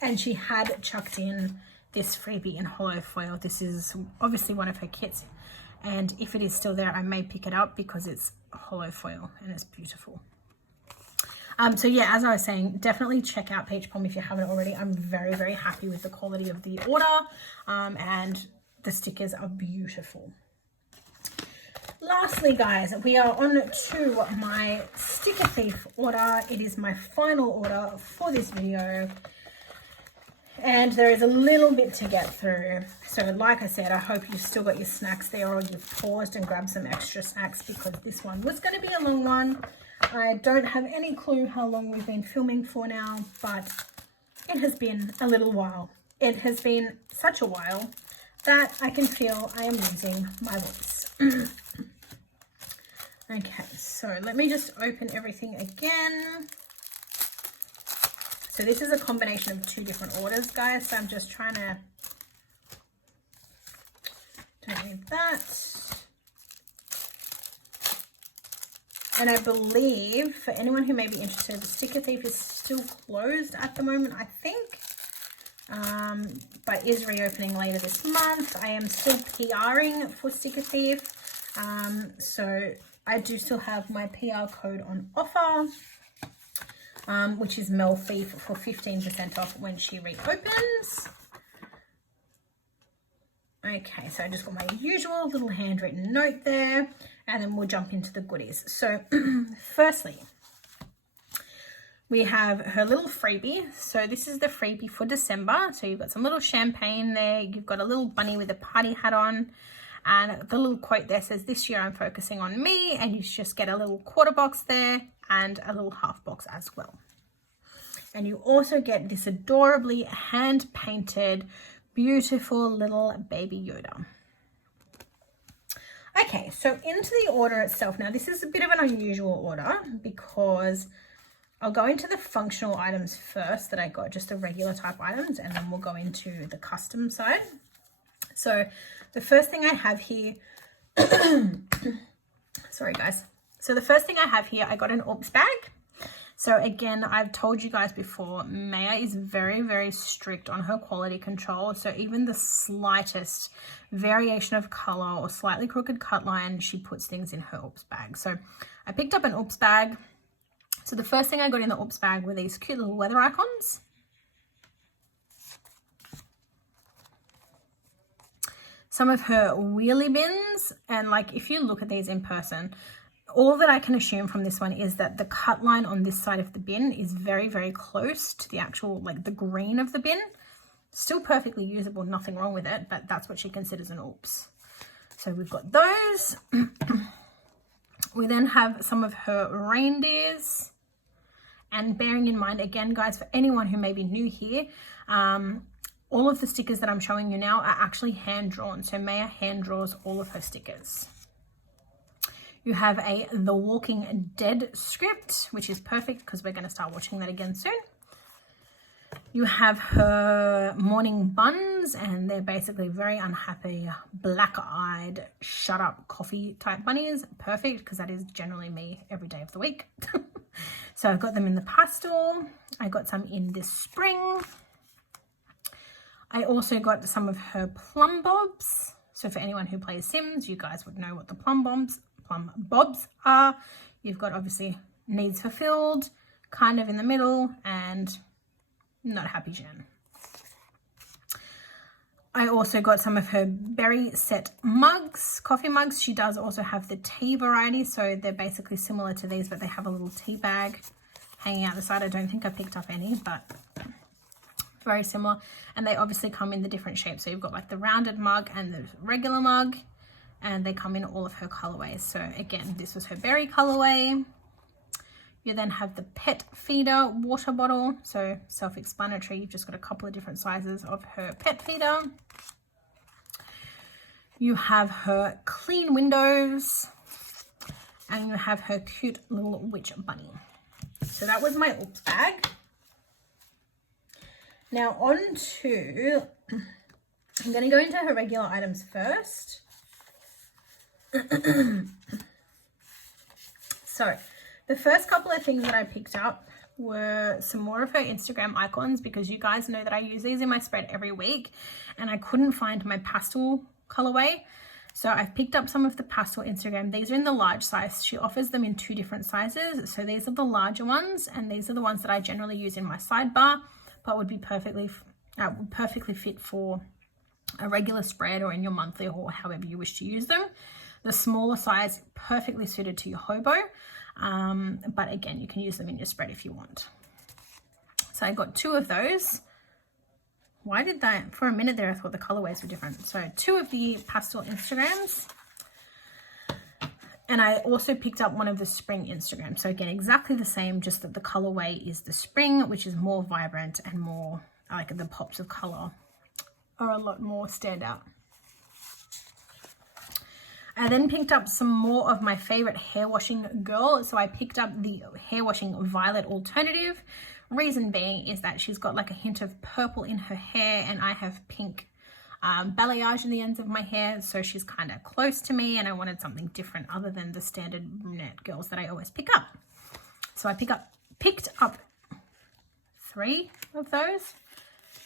And she had chucked in this freebie in hollow foil. This is obviously one of her kits, and if it is still there, I may pick it up because it's hollow foil and it's beautiful. So yeah, as I was saying, definitely check out Peach Pom if you haven't already. I'm very, very happy with the quality of the order, and the stickers are beautiful. Lastly, guys, we are on to my Sticker Thief order. It is my final order for this video, and there is a little bit to get through. So like I said, I hope you've still got your snacks there, or you've paused and grabbed some extra snacks, because this one was going to be a long one. I don't have any clue how long we've been filming for now, but it has been a little while. It has been such a while that I can feel I am losing my voice. Okay, so let me just open everything again. So this is a combination of 2 different orders, guys. So I'm just trying to, don't need that. And I believe, for anyone who may be interested, the Sticker Thief is still closed at the moment, I think. But is reopening later this month. I am still PRing for Sticker Thief. So I do still have my PR code on offer, which is Mel Thief, for 15% off when she reopens. Okay, so I just got my usual little handwritten note there, and then we'll jump into the goodies. So firstly, we have her little freebie. So this is the freebie for December. So you've got some little champagne there. You've got a little bunny with a party hat on. And the little quote there says, "This year I'm focusing on me." And you just get a little quarter box there and a little half box as well. And you also get this adorably hand-painted, beautiful little baby Yoda. Okay, so into the order itself. Now, this is a bit of an unusual order because I'll go into the functional items first that I got, just the regular type items, and then we'll go into the custom side. So the first thing I have here, sorry guys. So the first thing I have here, I got an oops bag. So again, I've told you guys before, Maya is very, very strict on her quality control. So even the slightest variation of color or slightly crooked cut line, she puts things in her oops bag. So I picked up an oops bag. So the first thing I got in the oops bag were these cute little weather icons. Some of her wheelie bins, and like if you look at these in person, all that I can assume from this one is that the cut line on this side of the bin is very, very close to the actual, like the green of the bin. Still perfectly usable, nothing wrong with it, but that's what she considers an oops. So we've got those. We then have some of her reindeers. And bearing in mind, again, guys, for anyone who may be new here, all of the stickers that I'm showing you now are actually hand-drawn. So Maya hand draws all of her stickers. You have a The Walking Dead script, which is perfect because we're going to start watching that again soon. You have her morning buns, and they're basically very unhappy, black-eyed, shut-up coffee type bunnies. Perfect, because that is generally me every day of the week. So I've got them in the pastel. I got some in this spring. I also got some of her plum bobs. So for anyone who plays Sims, you guys would know what the plum bobs are. You've got obviously needs fulfilled, kind of in the middle, and not happy Jen. I also got some of her berry set mugs, coffee mugs. She does also have the tea variety, so they're basically similar to these, but they have a little tea bag hanging out the side. I don't think I picked up any, but very similar. And they obviously come in the different shapes. So you've got like the rounded mug and the regular mug, and they come in all of her colorways. So again, this was her berry colorway. You then have the pet feeder water bottle. So self-explanatory, you've just got a couple of different sizes of her pet feeder. You have her clean windows, and you have her cute little witch bunny. So that was my oops bag. Now on to, I'm going to go into her regular items first. So the first couple of things that I picked up were some more of her Instagram icons, because you guys know that I use these in my spread every week and I couldn't find my pastel colorway. So I've picked up some of the pastel Instagram. These are in the large size. She offers them in 2 different sizes. So these are the larger ones, and these are the ones that I generally use in my sidebar, but would be perfectly fit for a regular spread or in your monthly or however you wish to use them. The smaller size, perfectly suited to your hobo. But again, you can use them in your spread if you want. So I got 2 of those. Why did that? For a minute there, I thought the colorways were different. So 2 of the pastel Instagrams. And I also picked up one of the spring Instagrams. So again, exactly the same, just that the colorway is the spring, which is more vibrant and more, like the pops of color are a lot more standout. I then picked up some more of my favorite hair washing girl. So I picked up the hair washing violet alternative. Reason being is that she's got like a hint of purple in her hair, and I have pink balayage in the ends of my hair. So she's kind of close to me, and I wanted something different other than the standard brunette girls that I always pick up. So I picked up 3 of those.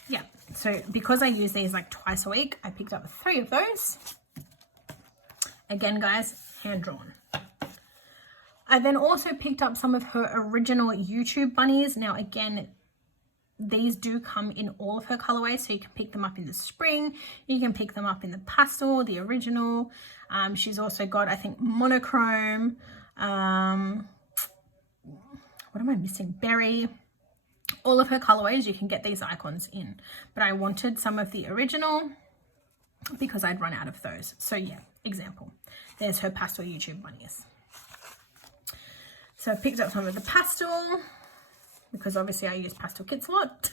Yeah, so because I use these like twice a week, I picked up 3 of those. Again, guys, hand drawn. I then also picked up some of her original YouTube bunnies. Now, again, these do come in all of her colorways, so you can pick them up in the spring. You can pick them up in the pastel, the original. She's also got, I think, monochrome. What am I missing? Berry. All of her colorways, you can get these icons in. But I wanted some of the original because I'd run out of those. So yeah, example. There's her pastel YouTube bunnies. So I picked up some of the pastel because obviously I use pastel kits a lot.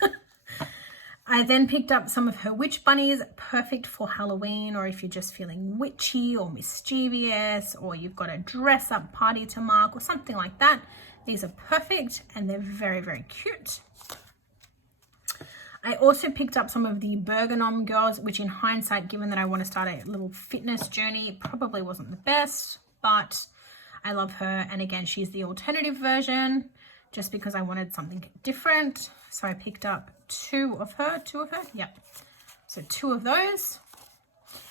I then picked up some of her witch bunnies, perfect for Halloween, or if you're just feeling witchy or mischievous, or you've got a dress up party to mark or something like that. These are perfect and they're very, very cute. I also picked up some of the Berganom girls, which in hindsight, given that I want to start a little fitness journey, probably wasn't the best, but I love her. And again, she's the alternative version just because I wanted something different. So I picked up 2 of her. Yep. So 2 of those.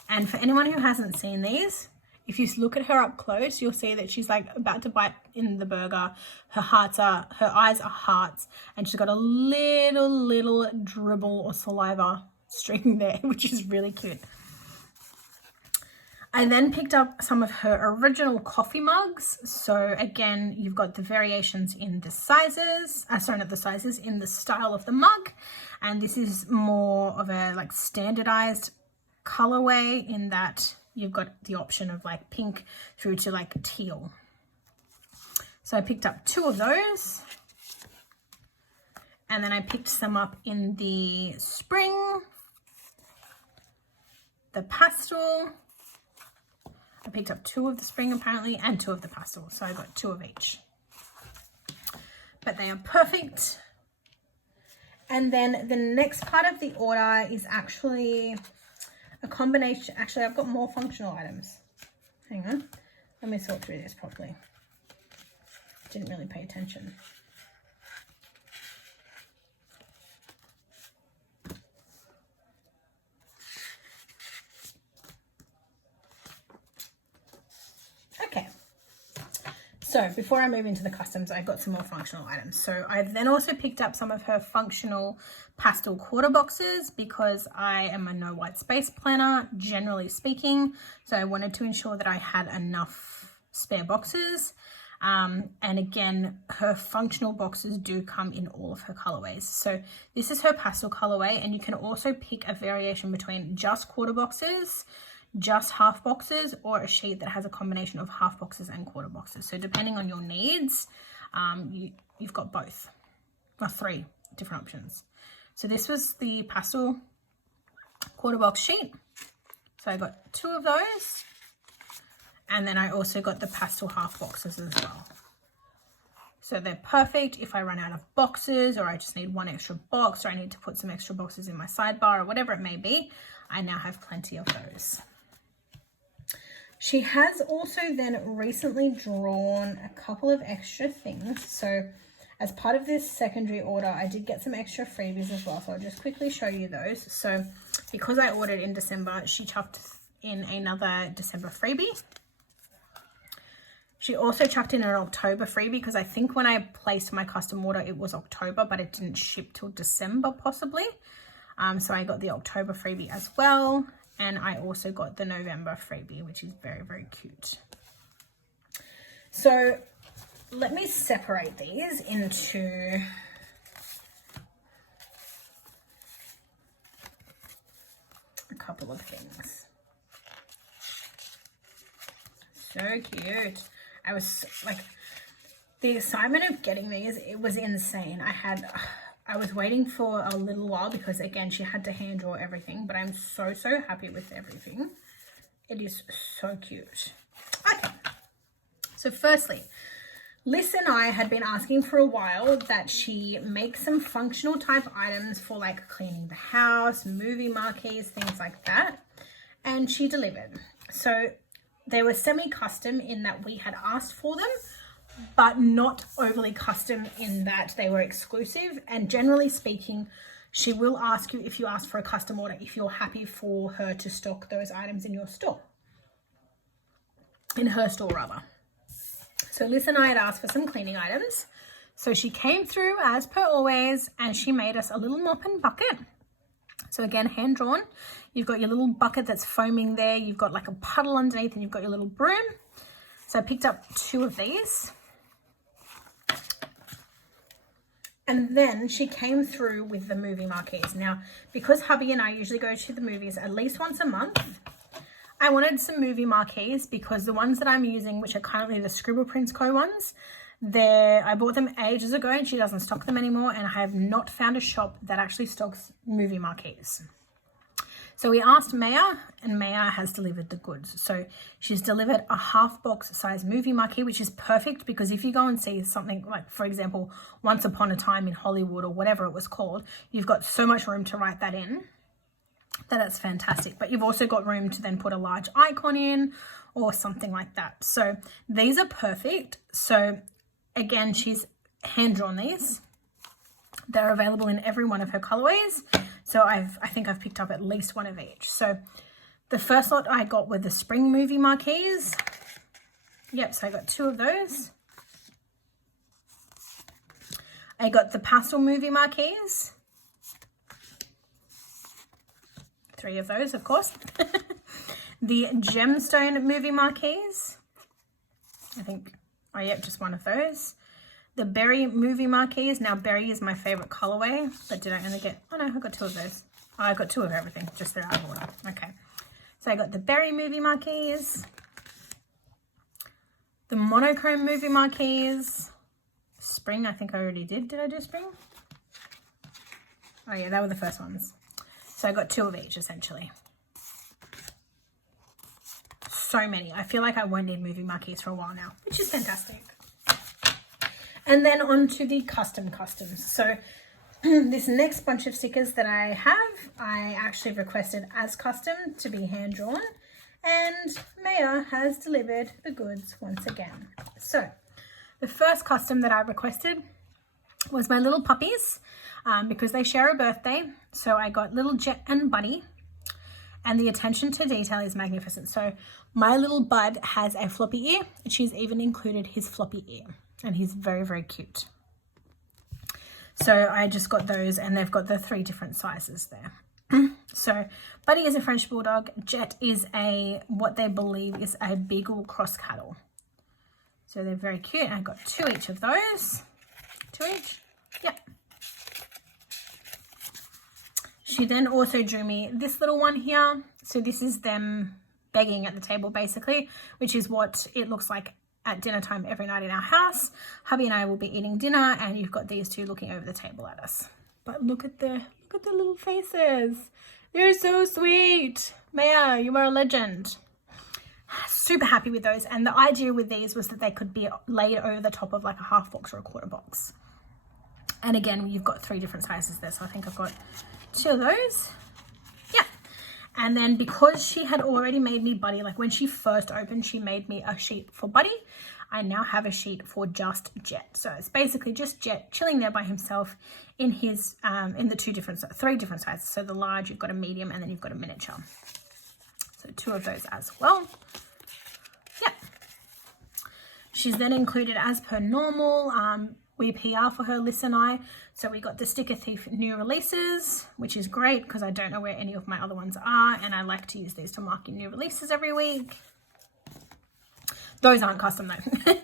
And for anyone who hasn't seen these, if you look at her up close, you'll see that she's like about to bite in the burger. Her eyes are hearts, and she's got a little dribble or saliva stream there, which is really cute. I then picked up some of her original coffee mugs. So again, you've got the variations in the sizes, not the sizes, in the style of the mug. And this is more of a like standardized colorway in that you've got the option of like pink through to like teal. So I picked up 2 of those. And then I picked some up in the spring, the pastel. I picked up 2 of the spring apparently and 2 of the pastel. So I got 2 of each. But they are perfect. And then the next part of the order is actually a combination. Actually, I've got more functional items. Hang on. Let me sort through this properly. Didn't really pay attention. Okay. So before I move into the customs, I got some more functional items. So I then also picked up some of her functional pastel quarter boxes because I am a no white space planner, generally speaking. So I wanted to ensure that I had enough spare boxes. And again, her functional boxes do come in all of her colorways. So this is her pastel colorway, and you can also pick a variation between just quarter boxes, just half boxes, or a sheet that has a combination of half boxes and quarter boxes. So depending on your needs, you've got both, or 3 different options. So this was the pastel quarter box sheet. So I got 2 of those. And then I also got the pastel half boxes as well. So they're perfect if I run out of boxes, or I just need one extra box, or I need to put some extra boxes in my sidebar, or whatever it may be. I now have plenty of those. She has also then recently drawn a couple of extra things. So as part of this secondary order, I did get some extra freebies as well. So I'll just quickly show you those. So because I ordered in December, she chucked in another December freebie. She also chucked in an October freebie, because I think when I placed my custom order, it was October, but it didn't ship till December possibly. So I got the October freebie as well. And I also got the November freebie, which is very, very cute. So let me separate these into a couple of things. So cute. I was like, the excitement of getting these, it was insane. I was waiting for a little while because, again, she had to hand draw everything, but I'm so happy with everything. It is so cute. Okay. So firstly, Liz and I had been asking for a while that she make some functional type items for like cleaning the house, movie marquees, things like that. And she delivered. So they were semi-custom in that we had asked for them, but not overly custom in that they were exclusive. And generally speaking, she will ask you, if you ask for a custom order, if you're happy for her to stock those items in your store. In her store, rather. So Liz and I had asked for some cleaning items. So she came through as per always, and she made us a little mop and bucket. So again, hand drawn. You've got your little bucket that's foaming there. You've got like a puddle underneath, and you've got your little broom. So I picked up 2 of these. And then she came through with the movie marquees. Now, because hubby and I usually go to the movies at least once a month, I wanted some movie marquees because the ones that I'm using, which are currently the Scribble Prints Co. ones, I bought them ages ago and she doesn't stock them anymore, and I have not found a shop that actually stocks movie marquees. So we asked Maya, and Maya has delivered the goods. So she's delivered a half box size movie marquee, which is perfect because if you go and see something like, for example, Once Upon a Time in Hollywood or whatever it was called, you've got so much room to write that in. That's fantastic. But you've also got room to then put a large icon in or something like that. So these are perfect. So again, she's hand drawn these. They're available in every one of her colorways. So I think I've picked up at least one of each. So the first lot I got were the spring movie marquees. Yep, so I got 2 of those. I got the pastel movie marquees. 3 of those, of course. The gemstone movie marquees. Just one of those. The berry movie marquees. Now, berry is my favorite colorway, but did I only get... Oh, no, I got 2 of those. Oh, I got 2 of everything, just they're out of order. Okay. So I got the berry movie marquees. The monochrome movie marquees. Spring, I think I already did. Did I do spring? Oh, yeah, they were the first ones. So I got 2 of each, essentially. So many. I feel like I won't need movie marquees for a while now, which is fantastic. And then on to the customs. So this next bunch of stickers that I have, I actually requested as custom to be hand drawn, and Maya has delivered the goods once again. So the first custom that I requested was my little puppies, because they share a birthday. So I got little Jet and Buddy, and the attention to detail is magnificent. So my little bud has a floppy ear, and she's even included his floppy ear. And he's very, very cute. So I just got those, and they've got the 3 different sizes there. So Buddy is a French Bulldog. Jet is what they believe is a Beagle Cross Cattle. So they're very cute. I got 2 each of those. 2 each? Yep. She then also drew me this little one here. So this is them begging at the table, basically, which is what it looks like at dinner time every night in our house. Hubby and I will be eating dinner, and you've got these 2 looking over the table at us. But look at the little faces. They're so sweet. Maya, you are a legend. Super happy with those. And the idea with these was that they could be laid over the top of like a half box or a quarter box. And again, you've got 3 different sizes there. So I think I've got 2 of those. Yeah. And then because she had already made me Buddy, like when she first opened, she made me a sheet for Buddy. I now have a sheet for just Jet. So it's basically just Jet chilling there by himself in his, in the 3 different sizes. So the large, you've got a medium, and then you've got a miniature. So 2 of those as well. Yeah. She's then included as per normal. We PR for her, Liz and I. So we got the Sticker Thief new releases, which is great because I don't know where any of my other ones are. And I like to use these to mark in new releases every week. Those aren't custom though.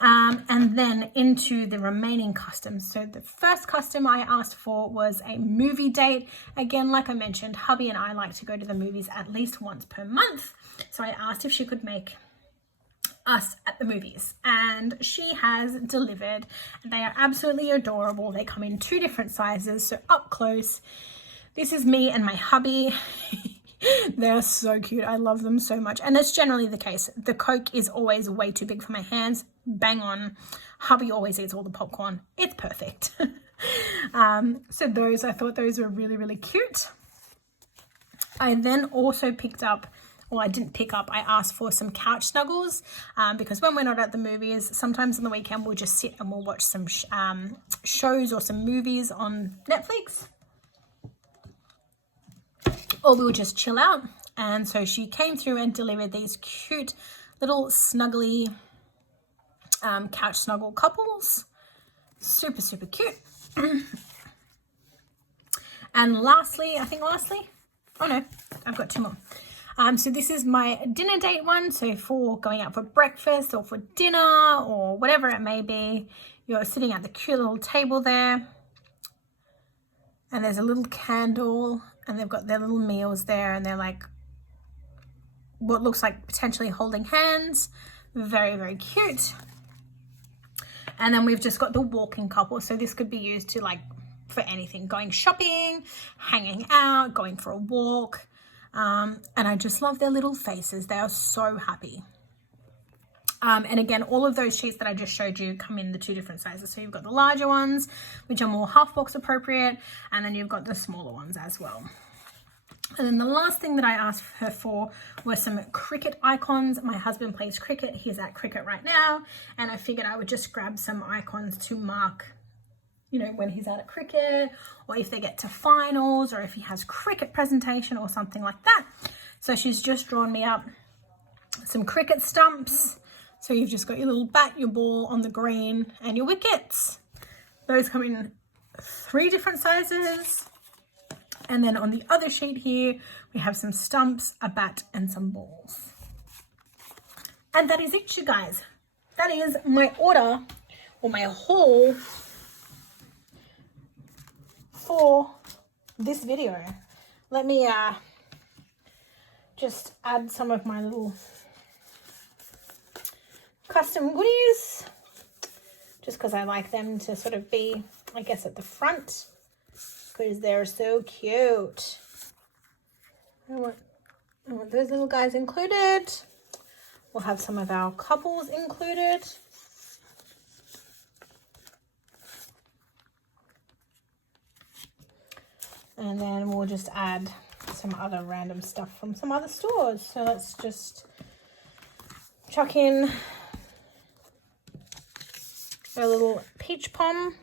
And then into the remaining customs. So the first custom I asked for was a movie date. Again, like I mentioned, hubby and I like to go to the movies at least once per month. So I asked if she could make us at the movies, and she has delivered. They are absolutely adorable. They come in 2 different sizes. So up close, this is me and my hubby. They're so cute. I love them so much. And that's generally the case. The Coke is always way too big for my hands. Bang on. Hubby always eats all the popcorn. It's perfect. So those, I thought those were really, really cute. I then also picked up, well, I didn't pick up, I asked for some couch snuggles because when we're not at the movies, sometimes on the weekend we'll just sit and we'll watch some shows or some movies on Netflix. Or we'll just chill out. And so she came through and delivered these cute little snuggly couch snuggle couples. Super, super cute. And lastly, oh no, I've got 2 more. So this is my dinner date one. So for going out for breakfast or for dinner or whatever it may be, you're sitting at the cute little table there. And there's a little candle and they've got their little meals there and they're like what looks like potentially holding hands. Very, very cute. And then we've just got the walking couple. So this could be used to like for anything, going shopping, hanging out, going for a walk. And I just love their little faces. They are so happy. And again, all of those sheets that I just showed you come in the 2 different sizes. So you've got the larger ones, which are more half box appropriate. And then you've got the smaller ones as well. And then the last thing that I asked her for were some cricket icons. My husband plays cricket. He's at cricket right now. And I figured I would just grab some icons to mark, you know, when he's out at cricket, or if they get to finals, or if he has cricket presentation or something like that. So she's just drawn me up some cricket stumps. So you've just got your little bat, your ball on the green, and your wickets. Those come in 3 different sizes. And then on the other sheet here, we have some stumps, a bat, and some balls. And that is it, you guys. That is my order, or my haul, for this video. Let me just add some of my little custom goodies, just because I like them to sort of be, I guess, at the front, because they're so cute. I want those little guys included. We'll have some of our couples included. And then we'll just add some other random stuff from some other stores. So let's just chuck in a little peach pom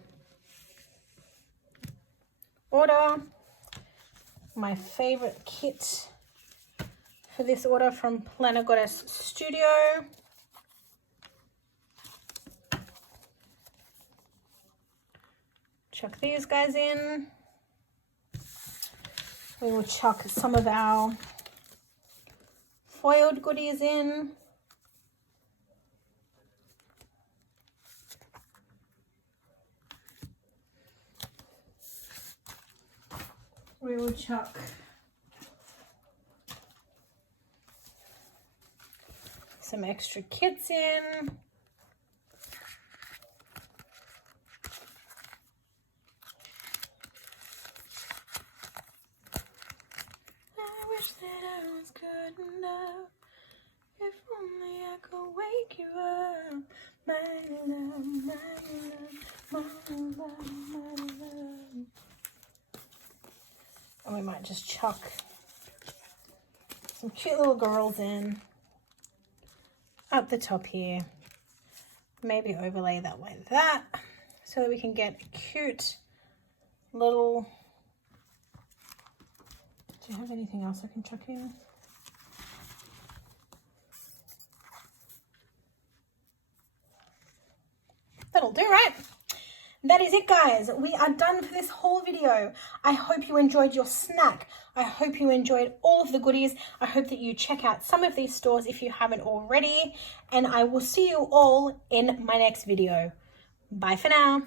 order. My favorite kit for this order from Planner Goddess Studio. Chuck these guys in. We will chuck some of our foiled goodies in. We will chuck some extra kits in. I wish that I was good enough if might just chuck some cute little girls in up the top here. Maybe overlay that like that so that we can get a cute little... Do you have anything else I can chuck in? That'll do, right? That is it, guys. We are done for this whole video. I hope you enjoyed your snack. I hope you enjoyed all of the goodies. I hope that you check out some of these stores if you haven't already. And I will see you all in my next video. Bye for now.